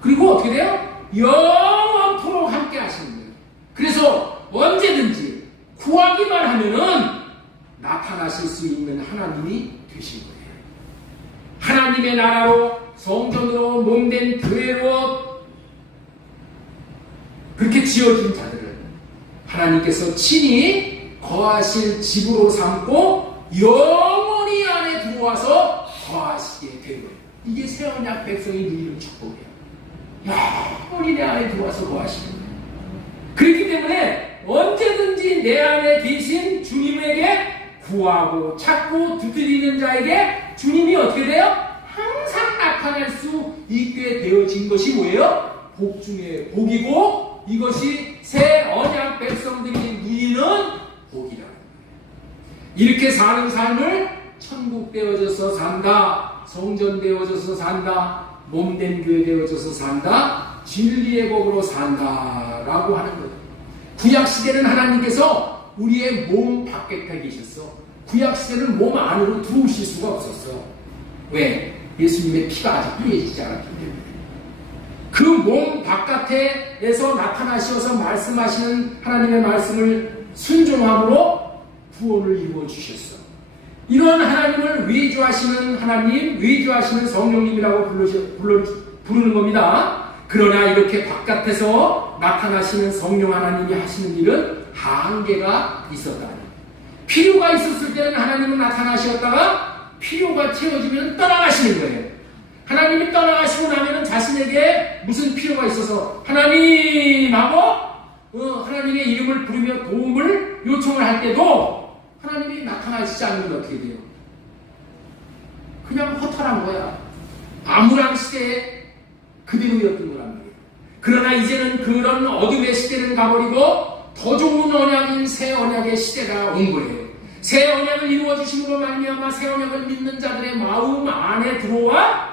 그리고 어떻게 돼요? 영원토록 함께 하시는 거예요. 그래서 언제든지 구하기만 하면은 나타나실 수 있는 하나님이 되신 거예요. 하나님의 나라로, 성전으로, 몸된 교회로 그렇게 지어진 자들을 하나님께서 친히 거하실 집으로 삼고 영원히 안에 들어와서 거하시게 된 거예요. 이게 새 언약 백성이 누리는 축복이에요. 영원히 내 안에 들어와서 거하시는 거예요. 그렇기 때문에 언제든지 내 안에 계신 주님에게 구하고 찾고 두드리는 자에게 주님이 어떻게 돼요? 항상 나타날 수 있게 되어진 것이 뭐예요? 복 중에 복이고 이것이 새 언약 백성들이 누리는 복이라는 거예요. 이렇게 사는 삶을 천국 되어져서 산다, 성전 되어져서 산다, 몸된 교회 되어져서 산다, 진리의 복으로 산다라고 하는 거예요. 구약시대는 하나님께서 우리의 몸 밖에 계셨어. 구약시대는 몸 안으로 들어오실 수가 없었어. 왜? 예수님의 피가 아직 뿌려지지 않았기 때문에. 그 몸 바깥에서 나타나셔서 말씀하시는 하나님의 말씀을 순종함으로 구원을 이루어 주셨어. 이런 하나님을 외주하시는 하나님, 외주하시는 성령님이라고 부르는 겁니다. 그러나 이렇게 바깥에서 나타나시는 성령 하나님이 하시는 일은 한계가 있었다. 필요가 있었을 때는 하나님은 나타나셨다가 필요가 채워지면 떠나가시는 거예요. 하나님이 떠나가시고 나면은 자신에게 무슨 필요가 있어서 하나님하고 하나님의 이름을 부르며 도움을 요청을 할 때도 하나님이 나타나시지 않으면 어떻게 돼요? 그냥 허탈한 거야. 암울한 시대에 그대로였던 거란 말이에요. 그러나 이제는 그런 어둠의 시대는 가버리고 더 좋은 언약인 새 언약의 시대가 온 거예요. 새 언약을 이루어 주심으로 말미암아 새 언약을 믿는 자들의 마음 안에 들어와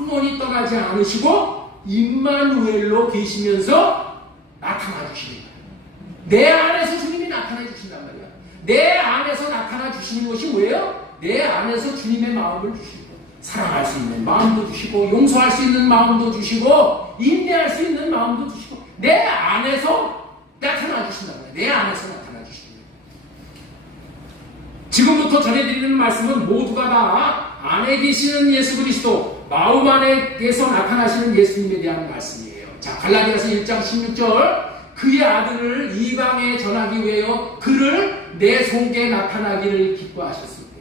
영원히 떠나지 않으시고 임마누엘로 계시면서 나타나 주시는 거예요. 내 안에서 주님이 나타나 주신단 말이야. 내 안에서 나타나 주시는 것이 뭐예요? 내 안에서 주님의 마음을 주시고 사랑할 수 있는 마음도 주시고 용서할 수 있는 마음도 주시고 인내할 수 있는 마음도 주시고 내 안에서 나타나 주신단 말이야. 내 안에서 나타나 주시는 거예요. 지금부터 전해드리는 말씀은 모두가 다 안에 계시는 예수 그리스도, 마음 안에서 나타나시는 예수님에 대한 말씀이에요. 자, 갈라디아서 1장 16절 그의 아들을 이방에 전하기 위하여 그를 내 속에 나타나기를 기뻐하셨을 때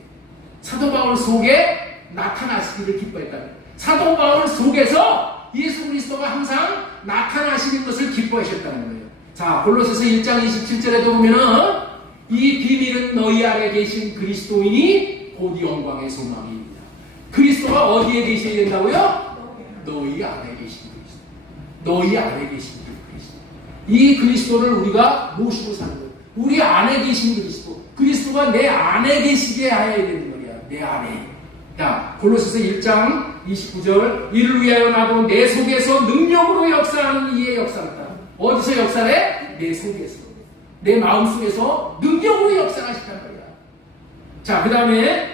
사도 바울 속에 나타나시기를 기뻐했다는 거예요. 사도 바울 속에서 예수 그리스도가 항상 나타나시는 것을 기뻐하셨다는 거예요. 자, 골로새서 1장 27절에도 보면은 이 비밀은 너희 안에 계신 그리스도인이 곧 영광의 소망입니다. 그리스도가 어디에 계셔야 된다고요? 너희 안에 계신 그리스도. 너희 안에 계신 그리스도. 이 그리스도를 우리가 모시고 사는 거예요. 우리 안에 계신 그리스도. 그리스도가 내 안에 계시게 해야 되는 거야. 내 안에. 자, 골로새서 1장 29절 이를 위하여 나도 내 속에서 능력으로 역사하는 이의 역사다. 어디서 역사해? 내 속에서. 내 마음속에서 능력으로 역사하시단 말이야. 자, 그 다음에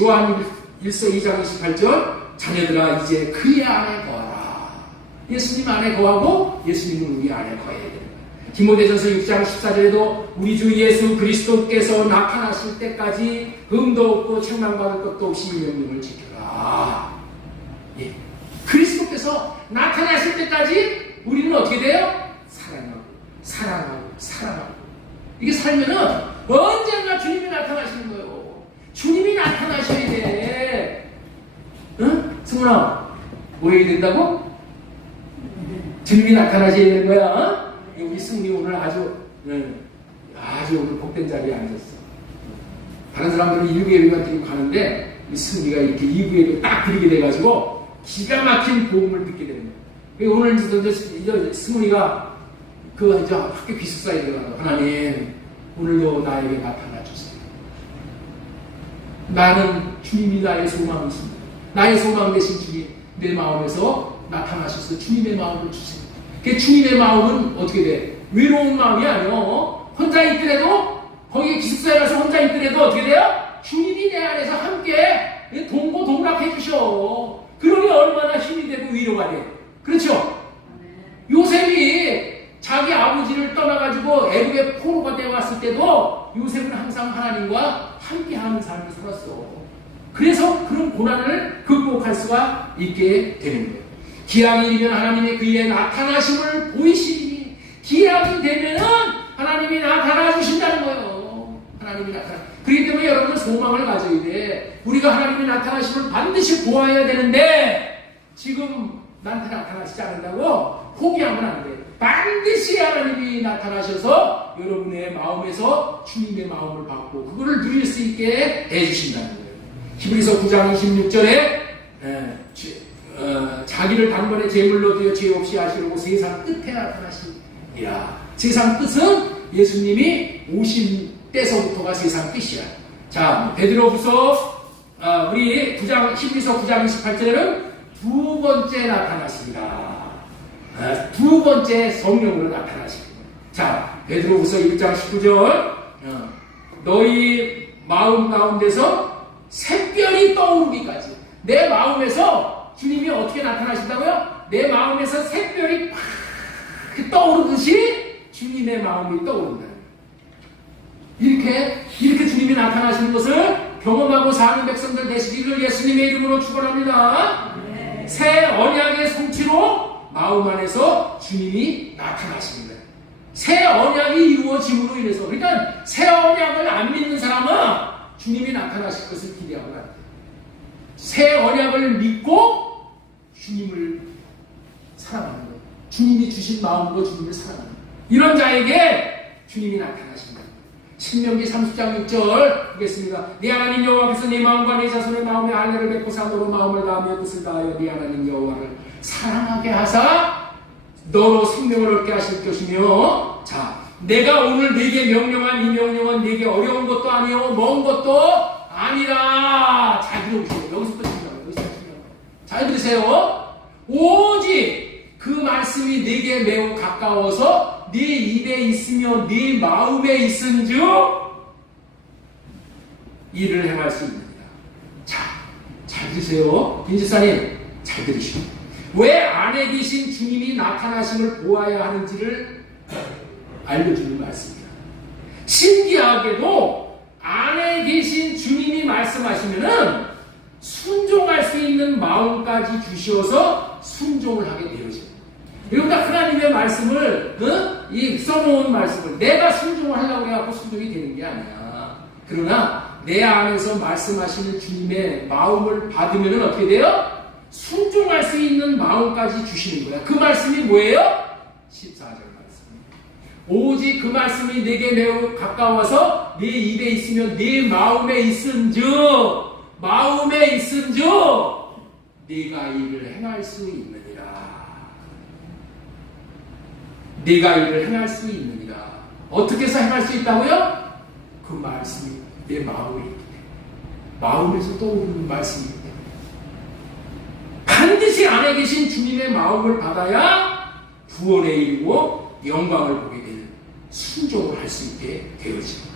요한 1서 2장 28절 자녀들아 이제 그의 안에 거하라. 예수님 안에 거하고 예수님은 우리 안에 거해야 됩니다. 디모데전서 6장 14절에도 우리 주 예수 그리스도께서 나타나실 때까지 흠도 없고 책망받을 것도 없이 이 명령을 지켜라. 예. 그리스도께서 나타나실 때까지 우리는 어떻게 돼요? 사랑하고 이게 살면은 언젠가 주님이 나타나시는 거예요. 주님이 나타나셔야 돼. 응? 승훈아, 뭐 해야 된다고? 주님이 나타나셔야 되는 거야. 어? 우리 승훈이 오늘 아주 오늘 복된 자리에 앉았어. 다른 사람들은 일부 예배가 지금 가는데 이 승리가 이렇게 2부에도 딱 드리게 돼가지고 기가 막힌 복음을 듣게 되는 거예요. 오늘 이제 승리가 이제 학교 기숙사에 들어가서 하나님 오늘도 나에게 나타나 주세요. 나는 주님이 나의 소망이십니다. 나의 소망 되신 주님 내 마음에서 나타나셔서 주님의 마음을 주세요. 그 주님의 마음은 어떻게 돼? 외로운 마음이 아니요. 혼자 있더라도 거기 기숙사에 가서 혼자 있더라도 어떻게 돼요? 주님이 내 안에서 함께 동고동락해 주셔. 그러니 얼마나 힘이 되고 위로가 돼. 그렇죠? 요셉이 자기 아버지를 떠나가지고 애굽의 포로가 되어 왔을 때도 요셉은 항상 하나님과 함께하는 삶을 살았어. 그래서 그런 고난을 극복할 수가 있게 되는 거예요. 기약이 이르면 하나님의 그의 나타나심을 보이시니 기약이 되면은 하나님이 나타나 주신다는 거예요. 하나님이 나타나. 그렇기 때문에 여러분은 소망을 가져야 돼. 우리가 하나님이 나타나심을 반드시 보아야 되는데 지금 나한테 나타나시지 않는다고 포기하면 안 돼. 반드시 하나님이 나타나셔서 여러분의 마음에서 주님의 마음을 받고 그거를 누릴 수 있게 해주신다는 거예요. 히브리서 9장 26절에 자기를 단번에 제물로 드려 죄 없이 하시려고 세상 끝에 나타나시니라. 세상 끝은 예수님이 오신 때서부터가 세상 끝이야. 자, 베드로후서 우리 히브리서 9장 28절에는 두 번째 나타나십니다. 두 번째 성령으로 나타나십니다. 자, 베드로후서 1장 19절 너희 마음 가운데서 샛별이 떠오르기까지. 내 마음에서 주님이 어떻게 나타나신다고요? 내 마음에서 샛별이 팍 떠오르듯이 주님의 마음이 떠오른다. 이렇게 주님이 나타나시는 것을 경험하고 사는 백성들 되시기를 예수님의 이름으로 축원합니다. 새 언약의 성취로 마음 안에서 주님이 나타나시는 거예요. 새 언약이 이루어짐으로 인해서. 그러니까 새 언약을 안 믿는 사람은 주님이 나타나실 것을 기대하고 안 돼요. 새 언약을 믿고 주님을 사랑하는 거예요. 주님이 주신 마음으로 주님을 사랑하는 거예요. 이런 자에게 주님이 나타나신다. 신명기 30장 6절 보겠습니다. 네 하나님 여호와께서 네 마음과 네 자손의 마음에 할례를 베푸사 너로 마음을 다하며 뜻을 다하여 네 하나님 여호와를 사랑하게 하사 너로 생명을 얻게 하실 것이며. 자, 내가 오늘 네게 명령한 이 명령은 네게 어려운 것도 아니요 먼 것도 아니라. 잘 들어보세요. 여기서부터 중요해요. 잘 들으세요. 오직 그 말씀이 네게 매우 가까워서 네 입에 있으며 네 마음에 있은즉 이를 행할 수 있느니라. 자, 잘 들으세요. 김집사님 잘 들으시고, 왜 안에 계신 주님이 나타나심을 보아야 하는지를 알려주는 말씀입니다. 신기하게도 안에 계신 주님이 말씀하시면은 순종할 수 있는 마음까지 주셔서 순종을 하게 되어집니다. 여러분, 하나님의 말씀을 이 써놓은 말씀을 내가 순종을 하려고 해갖고 순종이 되는 게 아니야. 그러나 내 안에서 말씀하시는 주님의 마음을 받으면 어떻게 돼요? 순종할 수 있는 마음까지 주시는 거야. 그 말씀이 뭐예요? 14절 말씀. 오직 그 말씀이 내게 매우 가까워서 네 입에 있으면 네 마음에 있은즉 네가 이를 행할 수 있느니라. 네가 이를 행할 수 있느니라. 어떻게 해서 행할 수 있다고요? 그 말씀이 내 마음에 있기 때문에. 마음에서 떠오르는 말씀이기 때문에. 반드시 안에 계신 주님의 마음을 받아야 구원에 이르고 영광을 보게 되는 순종을 할 수 있게 되어집니다.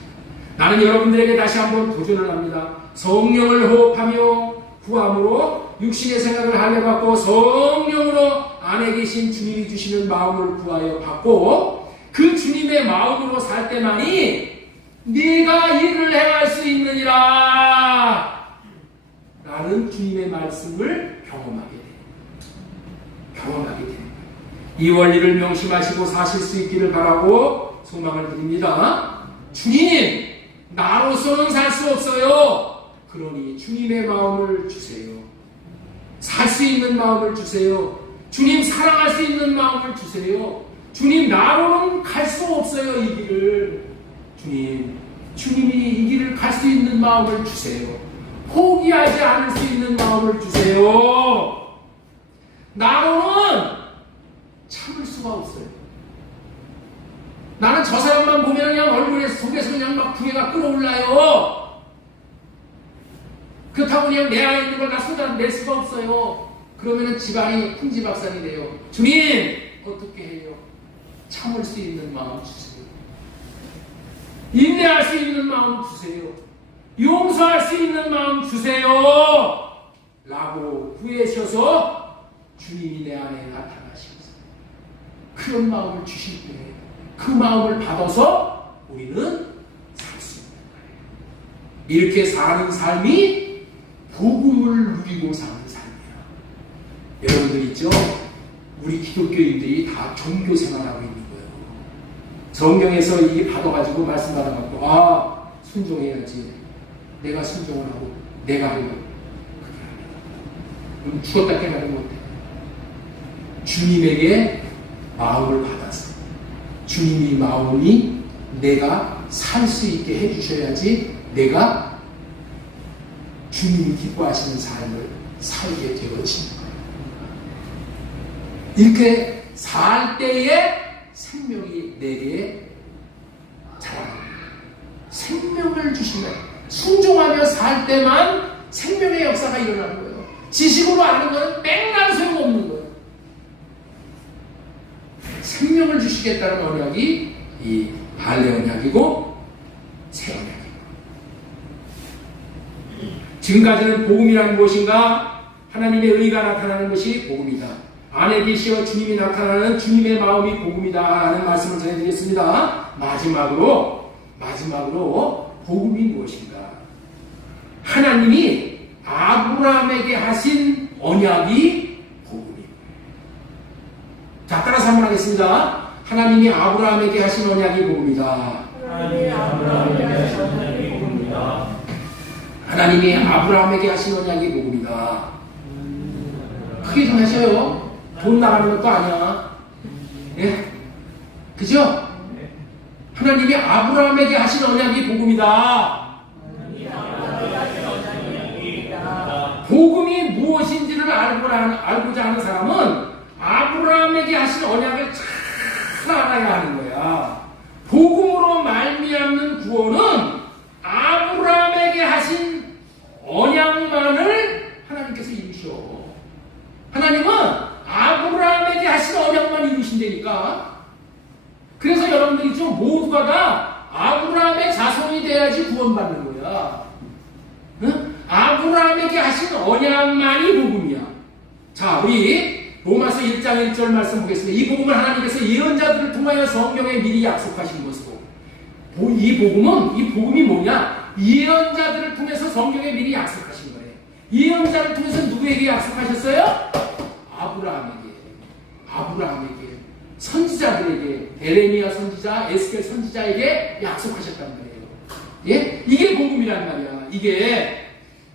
나는 여러분들에게 다시 한번 도전을 합니다. 성령을 호흡하며 구함으로 육신의 생각을 하려받고 성령으로 안에 계신 주님이 주시는 마음을 구하여 받고 그 주님의 마음으로 살 때만이 네가 이를 행할 수 있느니라 라는 주님의 말씀을 경험하게 됩니다. 이 원리를 명심하시고 사실 수 있기를 바라고 소망을 드립니다. 주님, 나로서는 살 수 없어요. 그러니 주님의 마음을 주세요. 살 수 있는 마음을 주세요. 주님, 사랑할 수 있는 마음을 주세요. 주님, 나로는 갈 수 없어요, 이 길을. 주님이 이 길을 갈 수 있는 마음을 주세요. 포기하지 않을 수 있는 마음을 주세요. 나로는 참을 수가 없어요. 나는 저 사람만 보면 그냥 얼굴에 속에서 그냥 막 분해가 끓어올라요. 그렇다고 그냥 내 안에 있는 걸 다 쏟아낼 수가 없어요. 그러면은 집안이 흥지박산이 돼요. 주님, 어떻게 해요? 참을 수 있는 마음 주세요. 인내할 수 있는 마음 주세요. 용서할 수 있는 마음 주세요. 라고 구하셔서 주님이 내 안에 나타나시면서 그런 마음을 주실 때 그 마음을 받아서 우리는 살 수 있는 거예요. 이렇게 사는 삶이 복음을 누리고 사는 삶이에요. 여러분들 있죠? 우리 기독교인들이 다 종교 생활하고 있는 거예요. 성경에서 이게 받아가지고 말씀 받아갖고 아 순종해야지. 내가 순종을 하고 내가 하려고 그럼 죽었다 깨달은 못해. 주님에게 마음을 받아서 주님이 마음이 내가 살 수 있게 해주셔야지 내가 주님이 기뻐하시는 삶을 살게 되어지는 거예요. 이렇게 살 때에 생명이 내게 자라납니다. 생명을 주시면 순종하며 살 때만 생명의 역사가 일어나는 거예요. 지식으로 아는 것은 뺑난 소용없는 거예요. 생명을 주시겠다는 언약이 이 발레 언약이고 새 언약이고. 지금까지는 복음이란 무엇인가? 하나님의 의가 나타나는 것이 복음이다. 안에 계시어 주님이 나타나는 주님의 마음이 복음이다 라는 말씀을 전해드리겠습니다. 마지막으로 복음이 무엇인가? 하나님이 아브라함에게 하신 언약이 복음입니다. 자, 따라서 한번 하겠습니다. 하나님이 아브라함에게 하신 언약이 복음이다. 하나님이 아브라함에게 하신 언약이 복음이다. 하나님이 아브라함에게 하신 언약이 복음이다. 크게 좀 하셔요. 돈 나가는 것도 아니야. 예? 그죠? 하나님이 아브라함에게 하신 언약이 복음이다. 복음이 무엇인지를 알고자 하는 사람은 아브라함에게 하신 언약을 잘 알아야 하는 거야. 복음으로 말미암는 구원은 아브라함에게 하신 언약만을 하나님께서 이루셔. 하나님은 아브라함에게 하신 언약만 이루신다니까. 그래서 여러분들이 좀 모두가 다 아브라함의 자손이 돼야지 구원받는 거야. 응? 아브라함에게 하신 언약만이 복음이야. 자, 우리 로마서 1장 1절 말씀 보겠습니다. 이 복음을 하나님께서 예언자들을 통하여 성경에 미리 약속하신 것으로. 이 복음이 뭐냐? 예언자들을 통해서 성경에 미리 약속하신 거예요. 예언자를 통해서 누구에게 약속하셨어요? 아브라함에게, 선지자들에게, 에레미야 선지자, 에스겔 선지자에게 약속하셨단 말이에요. 예? 이게 복음이란 말이야.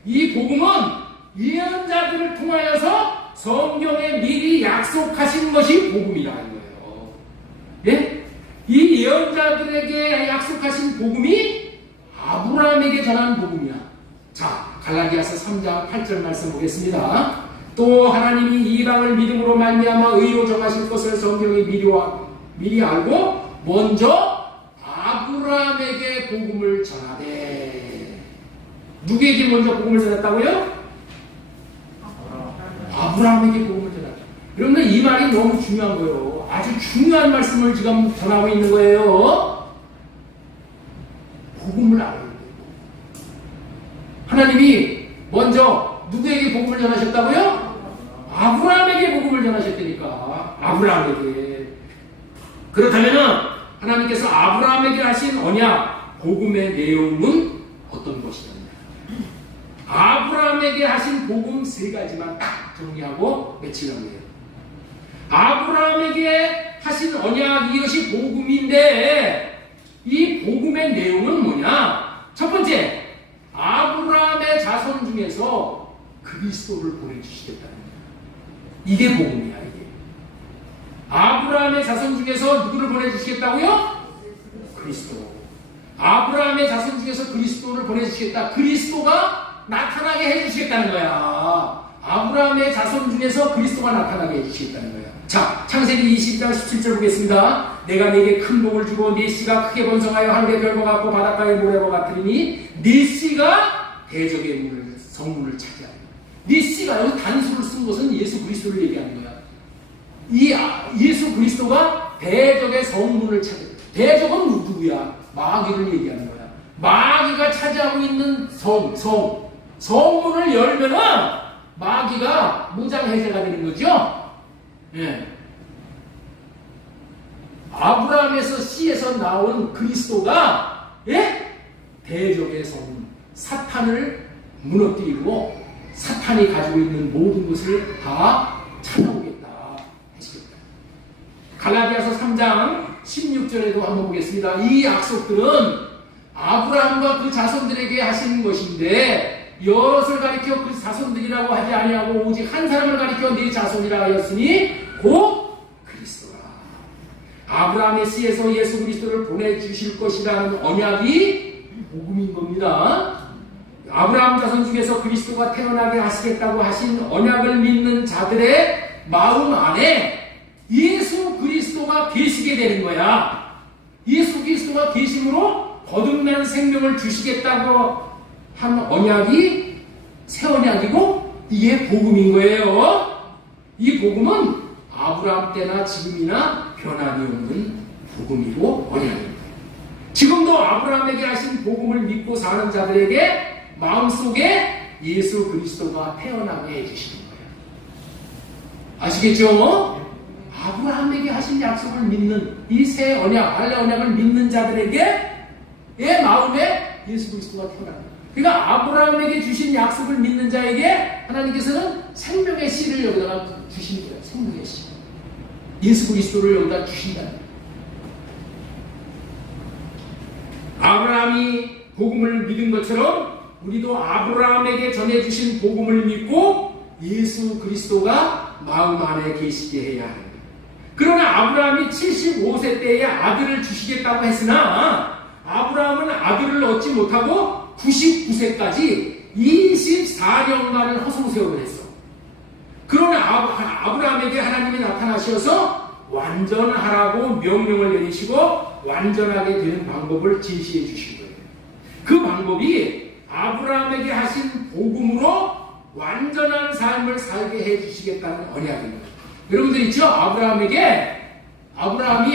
이 복음은 예언자들을 통하여서 성경에 미리 약속하신 것이 복음이라는 거예요. 예? 이 예언자들에게 약속하신 복음이 아브라함에게 전한 복음이야. 자, 갈라디아서 3장 8절 말씀 보겠습니다. 또 하나님이 이방을 믿음으로 말미암아 의로 정하실 것을 성경이 미리 알고 먼저 아브라함에게 복음을 전하되. 누구에게 먼저 복음을 전했다고요? 아브라함에게 복음을 전했다. 여러분들 이 말이 너무 중요한 거예요. 아주 중요한 말씀을 지금 전하고 있는 거예요. 복음을 알아야 돼요. 하나님이 먼저 누구에게 복음을 전하셨다고요? 아브라함에게 복음을 전하셨다니까. 아브라함에게. 그렇다면은 하나님께서 아브라함에게 하신 언약, 복음의 내용은 어떤 것이냐? 아브라함에게 하신 복음 세 가지만 딱 정리하고 며칠이라고 해요. 아브라함에게 하신 언약, 이것이 복음인데 이 복음의 내용은 뭐냐? 첫 번째, 아브라함의 자손 중에서 그리스도를 보내주시겠다는 거예요. 이게 복음이야. 이게 아브라함의 자손 중에서 누구를 보내주시겠다고요? 그리스도. 아브라함의 자손 중에서 그리스도를 보내주시겠다. 그리스도가 나타나게 해주시겠다는 거야. 아브라함의 자손 중에서 그리스도가 나타나게 해주시겠다는 거야. 자, 창세기 20장 17절 보겠습니다. 내가 네게 큰 복을 주고 네 씨가 크게 번성하여 하늘의 별과 같고 바닷가의 모래와 같으리니 네 씨가 대적의 문을 성문을 차지하리라. 네 씨가 여기 단수를 쓴 것은 예수 그리스도를 얘기하는 거야. 이 예수 그리스도가 대적의 성문을 차지해. 대적은 누구야? 마귀를 얘기하는 거야. 마귀가 차지하고 있는 성문을 열면은 마귀가 무장해제가 되는 거죠. 예. 아브라함에서 씨에서 나온 그리스도가 대적의 성문, 사탄을 무너뜨리고 사탄이 가지고 있는 모든 것을 다 찾아오겠다 하시겠다. 갈라디아서 3장 16절에도 한번 보겠습니다. 이 약속들은 아브라함과 그 자손들에게 하신 것인데 여럿을 가리켜 그 자손들이라고 하지 아니하고 오직 한 사람을 가리켜 네 자손이라 하였으니 곧 그리스도라. 아브라함의 씨에서 예수 그리스도를 보내주실 것이라는 언약이 복음인 겁니다. 아브라함 자손 중에서 그리스도가 태어나게 하시겠다고 하신 언약을 믿는 자들의 마음 안에 예수 그리스도가 계시게 되는 거야. 예수 그리스도가 계심으로 거듭난 생명을 주시겠다고 한 언약이 새 언약이고 이게 복음인 거예요. 이 복음은 아브라함 때나 지금이나 변함이 없는 복음이고 언약입니다. 지금도 아브라함에게 하신 복음을 믿고 사는 자들에게 마음속에 예수 그리스도가 태어나게 해주시는 거예요. 아시겠죠? 아브라함에게 하신 약속을 믿는 이 새 언약, 할례 언약을 믿는 자들에게 의 마음에 예수 그리스도가 태어납니다. 그러니까 아브라함에게 주신 약속을 믿는 자에게 하나님께서는 생명의 씨를 여기다가 주시는 거예요. 생명의 씨. 예수 그리스도를 여기다 주신다. 아브라함이 복음을 믿은 것처럼 우리도 아브라함에게 전해주신 복음을 믿고 예수 그리스도가 마음 안에 계시게 해야 합니다. 그러나 아브라함이 75세 때에 아들을 주시겠다고 했으나 아브라함은 아들을 얻지 못하고 99세까지 24년간을 허송세월을 했어. 그러나 아브라함에게 하나님이 나타나셔서 완전하라고 명령을 내리시고 완전하게 되는 방법을 제시해 주신 거예요. 그 방법이 아브라함에게 하신 복음으로 완전한 삶을 살게 해 주시겠다는 언약입니다. 여러분들 있죠? 아브라함이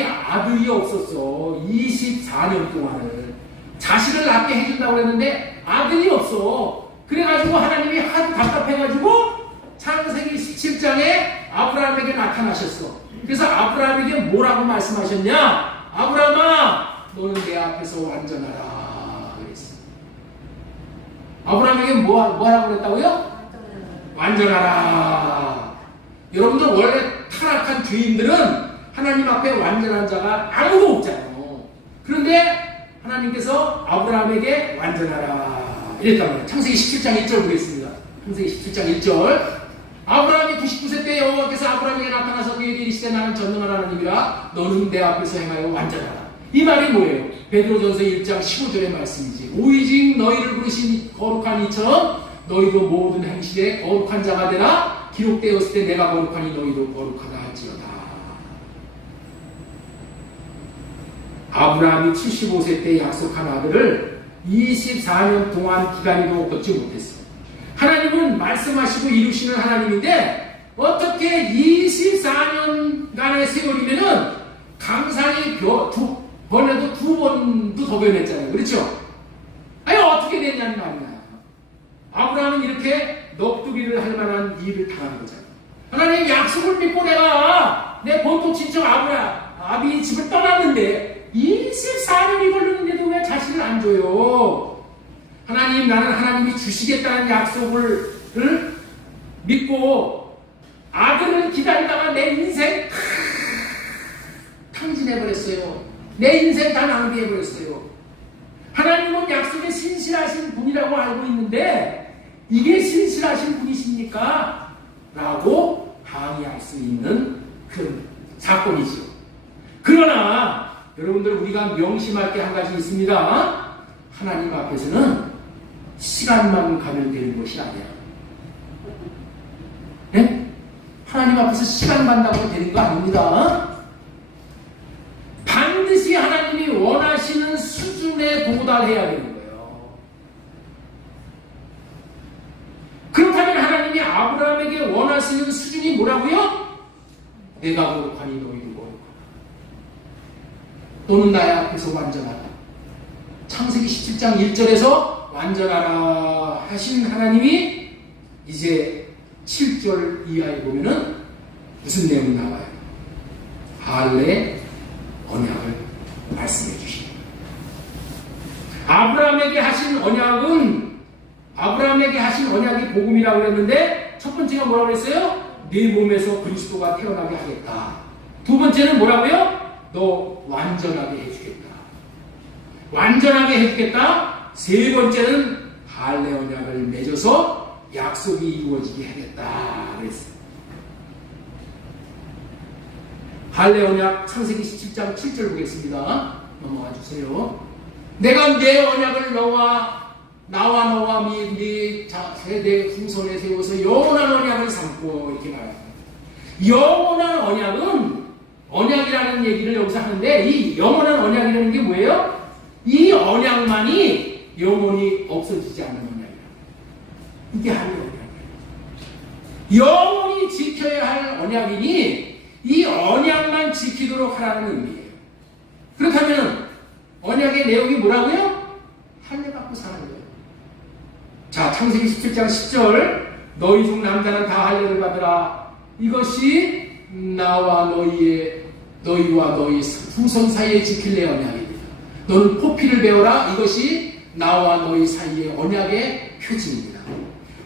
아들이 없었어. 24년 동안을. 자식을 낳게 해준다고 했는데 아들이 없어. 그래가지고 하나님이 하도 답답해가지고 창세기 17장에 아브라함에게 나타나셨어. 그래서 아브라함에게 뭐라고 말씀하셨냐? 아브라함아, 너는 내 앞에서 완전하라 그랬어. 아브라함에게 뭐라고 그랬다고요? 완전하라. 여러분들 원래 타락한 죄인들은 하나님 앞에 완전한 자가 아무도 없잖아요. 그런데 하나님께서 아브라함에게 완전하라 이랬단 말이에요. 창세기 17장 1절 보겠습니다. 창세기 17장 1절. 아브라함이 99세 때 여호와께서 아브라함에게 나타나서 그에게 이르시되 나는 전능한 하나님이라 너는 내 앞에서 행하여 완전하라. 이 말이 뭐예요? 베드로전서 1장 15절의 말씀이지. 오직 너희를 부르신 거룩한 이처럼 너희도 모든 행실에 거룩한 자가 되라. 기록되었을 때 내가 거룩하니 너희도 거룩하다 할지어다. 아브라함이 75세 때 약속한 아들을 24년 동안 기다리도 얻지 못했어. 하나님은 말씀하시고 이루시는 하나님인데 어떻게 24년간의 세월이면은 강산이 번에도 2번도 더 변했잖아요. 그렇죠? 아니 어떻게 됐냐는 말이야. 아브라함은 이렇게 넋두리를 할 만한 일을 당한 거잖아. 하나님 약속을 믿고 내가 내 본토 친척 아비 집을 떠났는데 24년이 걸렸는데도 왜 자식을 안 줘요? 하나님, 나는 하나님이 주시겠다는 약속을 믿고 아들을 기다리다가 내 인생 탕진해버렸어요. 내 인생 다 낭비해버렸어요. 하나님은 약속에 신실하신 분이라고 알고 있는데 이게 신실하신 분이십니까? 라고 항의할 수 있는 그런 사건이죠. 그러나 여러분들 우리가 명심할 게 한 가지 있습니다. 하나님 앞에서는 시간만 가면 되는 것이 아니야. 네? 하나님 앞에서 시간 만나면 되는 거 아닙니다. 반드시 하나님이 원하시는 수준에 도달해야 되는 거예요. 그렇다면 하나님이 아브라함에게 원하시는 수준이 뭐라고요? 내가 거룩하니 너희도 거룩하다. 또는 나의 앞에서 완전하다. 창세기 17장 1절에서 완전하라 하신 하나님이 이제 7절 이하에 보면은 무슨 내용이 나와요? 할례 언약을 말씀해 주십니다. 아브라함에게 하신 언약이 복음이라고 했는데 첫 번째가 뭐라고 했어요? 네 몸에서 그리스도가 태어나게 하겠다. 두 번째는 뭐라고요? 너 완전하게 해주겠다. 완전하게 해주겠다. 세 번째는 할례 언약을 맺어서 약속이 이루어지게 하겠다 그랬어요. 할례 언약 창세기 17장 7절 보겠습니다. 넘어가 주세요. 내가 내 언약을 나와 너와 네 세대 후손에 세워서 영원한 언약을 삼고 이렇게 말합니다. 영원한 언약이라는 얘기를 여기서 하는데 이 영원한 언약이라는 게 뭐예요? 이 언약만이 영원히 없어지지 않는 언약이야. 이게 할례 언약이에요. 영원히 지켜야 할 언약이니 이 언약만 지키도록 하라는 의미예요. 그렇다면 언약의 내용이 뭐라고요? 할례 받고 사는 거예요. 자, 창세기 17장 10절 너희 중 남자는 다 할례를 받으라. 이것이 나와 너희와 너희 후손 사이에 지킬 내 언약입니다. 너는 포피를 베어라. 이것이 나와 너희 사이의 언약의 표징입니다.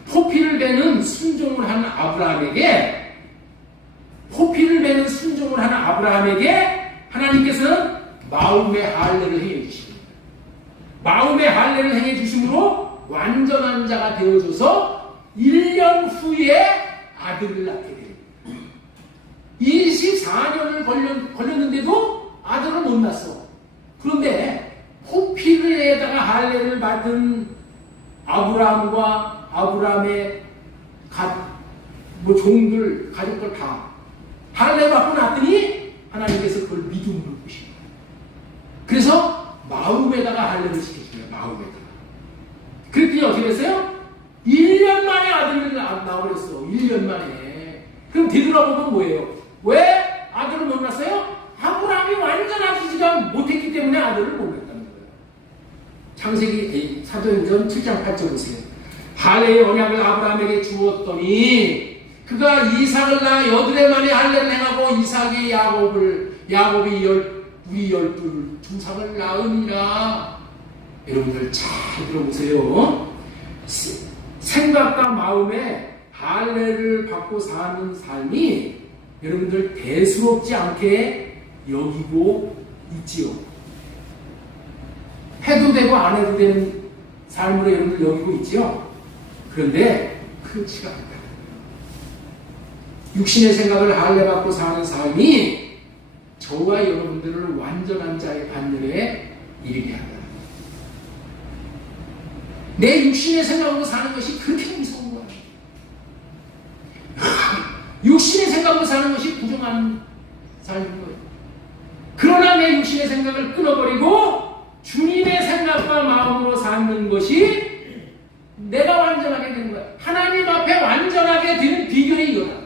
포피를 베는 순종을 하는 아브라함에게 하나님께서는 마음의 할례를 행해 주십니다. 마음의 할례를 행해 주심으로 완전한 자가 되어줘서 1년 후에 아들을 낳게 됩니다. 24년을 걸렸는데도 아들을 못 낳았어. 그런데 포피르에다가 할례를 받은 아브라함과 아브라함의 종들, 가족들 다 할례 받고 났더니 하나님께서 그걸 믿음으로 보신 거예요. 그래서 마음에다가 할례를 시키시네요. 마음에다가. 그랬더니 어떻게 됐어요? 1년 만에 아들을 낳아버렸어. 1년 만에. 그럼 되돌아보면 뭐예요? 왜 아들을 못 낳았어요? 아브라함이 완전하지가 못했기 때문에 아들을 못 낳았다는 거예요. 창세기 사도행전 7장 8절 보세요. 할례의 언약을 아브라함에게 주었더니 그가 이삭을 낳아 8해 만에 할례를 행하고 이삭이 야곱이 우리 12 두삭을 낳으니라. 여러분들 잘 들어보세요. 생각과 마음에 할례를 받고 사는 삶이 여러분들 대수롭지 않게 여기고 있지요. 해도 되고 안 해도 되는 삶으로 여러분들 여기고 있지요. 그런데 그렇지가 않다. 육신의 생각을 할례 받고 사는 삶이 저와 여러분들을 완전한 자의 반열에 이르게 한다. 내 육신의 생각으로 사는 것이 그렇게 무서운 거야. 육신의 생각으로 사는 것이 부정한 삶인 거예요. 그러나 내 육신의 생각을 끊어버리고 주님의 생각과 마음으로 사는 것이 내가 완전하게 되는 거야. 하나님 앞에 완전하게 되는 비결이 이거다.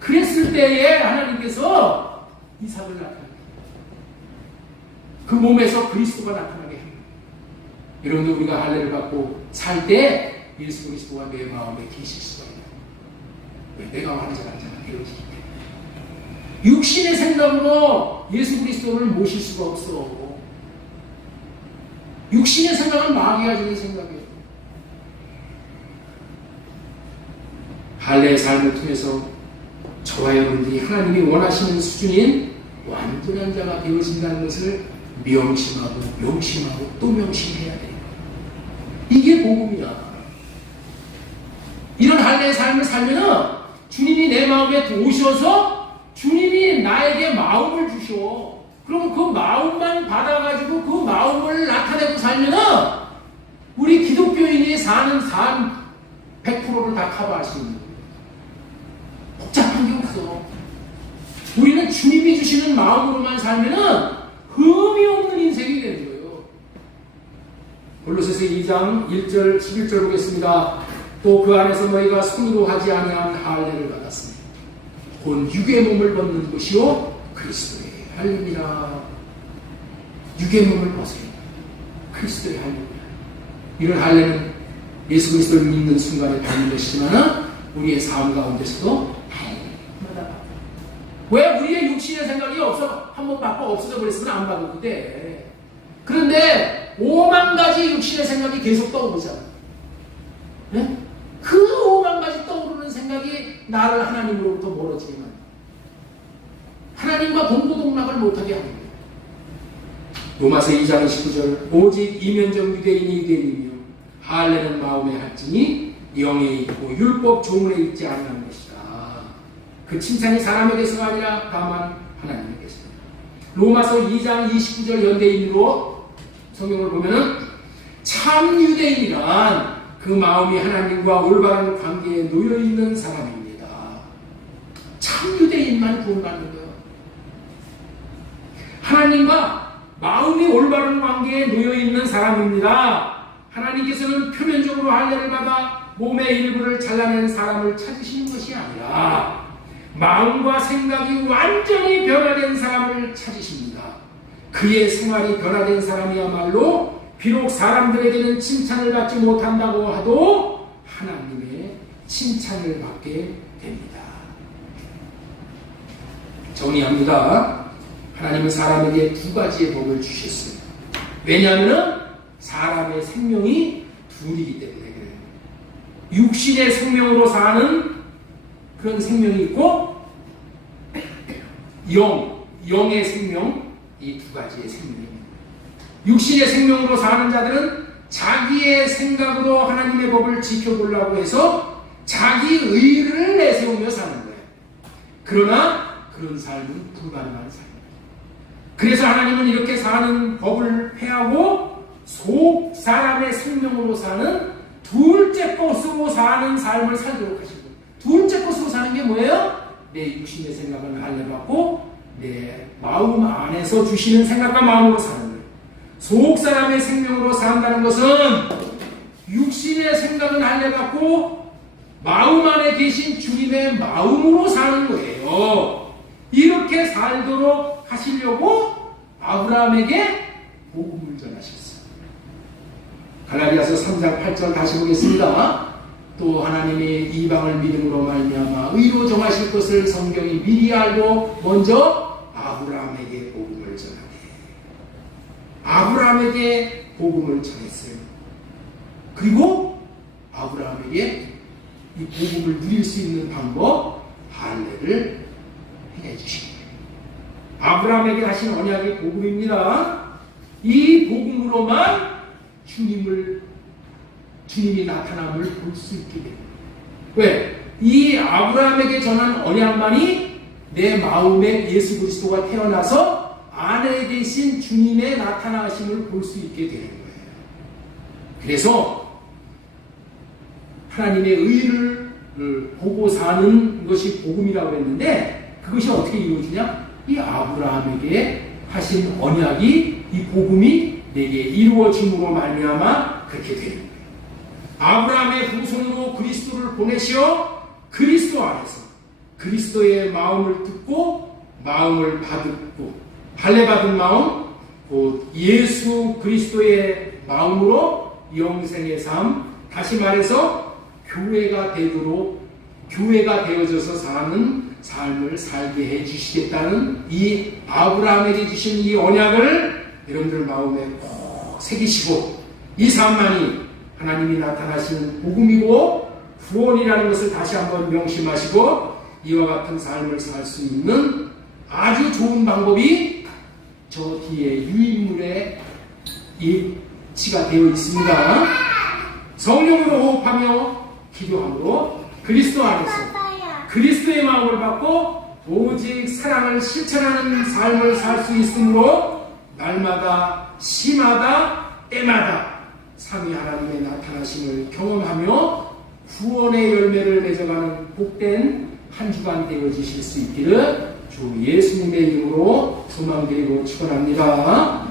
그랬을 때에 하나님께서 이삭을 나타내요. 그 몸에서 그리스도가 나타나게 합니다. 여러분들 우리가 할례를 받고 살 때 예수 그리스도가 내 마음에 계실 수가 있다. 왜? 내가 완전한 자가 되어지기 때문에. 육신의 생각으로 예수 그리스도를 모실 수가 없어. 육신의 생각은 마귀가 주는 생각이에요. 할례의 삶을 통해서 저와 여러분들이 하나님이 원하시는 수준인 완전한 자가 되어진다는 것을 명심하고 또 명심해야 돼요. 이게 복음이야. 이런 할례의 삶을 살면은 주님이 내 마음에 오셔서 주님이 나에게 마음을 주셔. 그럼 그 마음만 받아가지고 그 마음을 나타내고 살면은 우리 기독교인이 사는 삶 100%를 다 커버할 수 있는 거예요. 복잡한 게 없어. 우리는 주님이 주시는 마음으로만 살면은 흠이 없는 인생이 되는 거예요. 골로새서 2장 1절 11절 보겠습니다. 또 그 안에서 너희가 손으로 하지 아니한 할례를 받았으니 곧 육의 몸을 벗는 것이요 그리스도의 할례니라. 육의 몸을 벗어야 그리스도의 할례니라. 이런 할례는 예수 그리스도를 믿는 순간에 받는 것이지만 우리의 삶 가운데서도 할례마다 왜 우리의 육신의 생각이 한번 바꿔 없어져 버렸으면 안 받아도 돼. 그런데 5만 가지 육신의 생각이 계속 떠오르잖아. 네? 그 5만 가지 떠오르는 생각이 나를 하나님으로부터 멀어지게 만든다. 하나님과 동고동락을 못하게 하는 거예요. 로마서 2장 29절 오직 이면적 유대인이 유대인이며 할례는 마음에 할지니 영에 있고 율법 조문에 있지 아니하는 것이다. 그 칭찬이 사람에게서가 아니라 다만 하나님에게서다. 로마서 2장 29절 연대인으로 성경을 보면은 참 유대인이란 그 마음이 하나님과 올바른 관계에 놓여있는 사람입니다. 참 유대인만 구원받는 거예요. 하나님과 마음이 올바른 관계에 놓여있는 사람입니다. 하나님께서는 표면적으로 할례를 받아 몸의 일부를 잘라낸 사람을 찾으시는 것이 아니라 마음과 생각이 완전히 변화된 사람을 찾으십니다. 그의 생활이 변화된 사람이야말로 비록 사람들에게는 칭찬을 받지 못한다고 하도 하나님의 칭찬을 받게 됩니다. 정리합니다. 하나님은 사람에게 두 가지의 복을 주셨습니다. 왜냐하면 사람의 생명이 둘이기 때문에 그래요. 육신의 생명으로 사는 그런 생명이 있고 영의 생명, 이 두 가지의 생명입니다. 육신의 생명으로 사는 자들은 자기의 생각으로 하나님의 법을 지켜보려고 해서 자기 의를 내세우며 사는 거예요. 그러나 그런 삶은 불가능한 삶입니다. 그래서 하나님은 이렇게 사는 법을 폐하고 속 사람의 생명으로 사는 둘째 것으로 사는 삶을 살도록 하신 거예요. 둘째 것으로 사는 게 뭐예요? 내 육신의 생각을 할례받고 내 마음 안에서 주시는 생각과 마음으로 사는 거예요. 속 사람의 생명으로 산다는 것은 육신의 생각은 할례받고 마음 안에 계신 주님의 마음으로 사는 거예요. 이렇게 살도록 하시려고 아브라함에게 복음을 전하셨어요. 갈라디아서 3장 8절 다시 보겠습니다. 또 하나님이 이방을 믿음으로 말미암아 의로 정하실 것을 성경이 미리 알고 먼저 아브라함에게 복음을 전하되 아브라함에게 복음을 전했어요. 그리고 아브라함에게 이 복음을 누릴 수 있는 방법 할례를 해주신 거예요. 아브라함에게 하신 언약이 복음입니다. 이 복음으로만 주님이 나타남을 볼 수 있게 됩니다. 왜? 이 아브라함에게 전한 언약만이 내 마음에 예수 그리스도가 태어나서 안에 계신 주님의 나타나심을 볼 수 있게 되는 거예요. 그래서 하나님의 의를 보고 사는 것이 복음이라고 했는데 그것이 어떻게 이루어지냐? 이 아브라함에게 하신 언약이 이 복음이 내게 이루어짐으로 말미암아 그렇게 되는 거예요. 아브라함의 후손으로 그리스도를 보내시어 그리스도 안에서 그리스도의 마음을 듣고 마음을 받고 할례받은 마음 곧 예수 그리스도의 마음으로 영생의 삶, 다시 말해서 교회가 되어져서 사는 삶을 살게 해주시겠다는 이 아브라함에게 주신 이 언약을 여러분들 마음에 꼭 새기시고 이 삶만이 하나님이 나타나신 복음이고 구원이라는 것을 다시 한번 명심하시고 이와 같은 삶을 살 수 있는 아주 좋은 방법이 저 뒤에 유인물에 일치가 되어 있습니다. 성령으로 호흡하며 기도함으로 그리스도 안에서 그리스도의 마음을 받고 오직 사랑을 실천하는 삶을 살 수 있으므로 날마다 시마다 때마다 삼위 하나님의 나타나심을 경험하며 구원의 열매를 맺어가는 복된 한 주간 되어지실 수 있기를 주 예수님의 이름으로 소망드리고 축원합니다.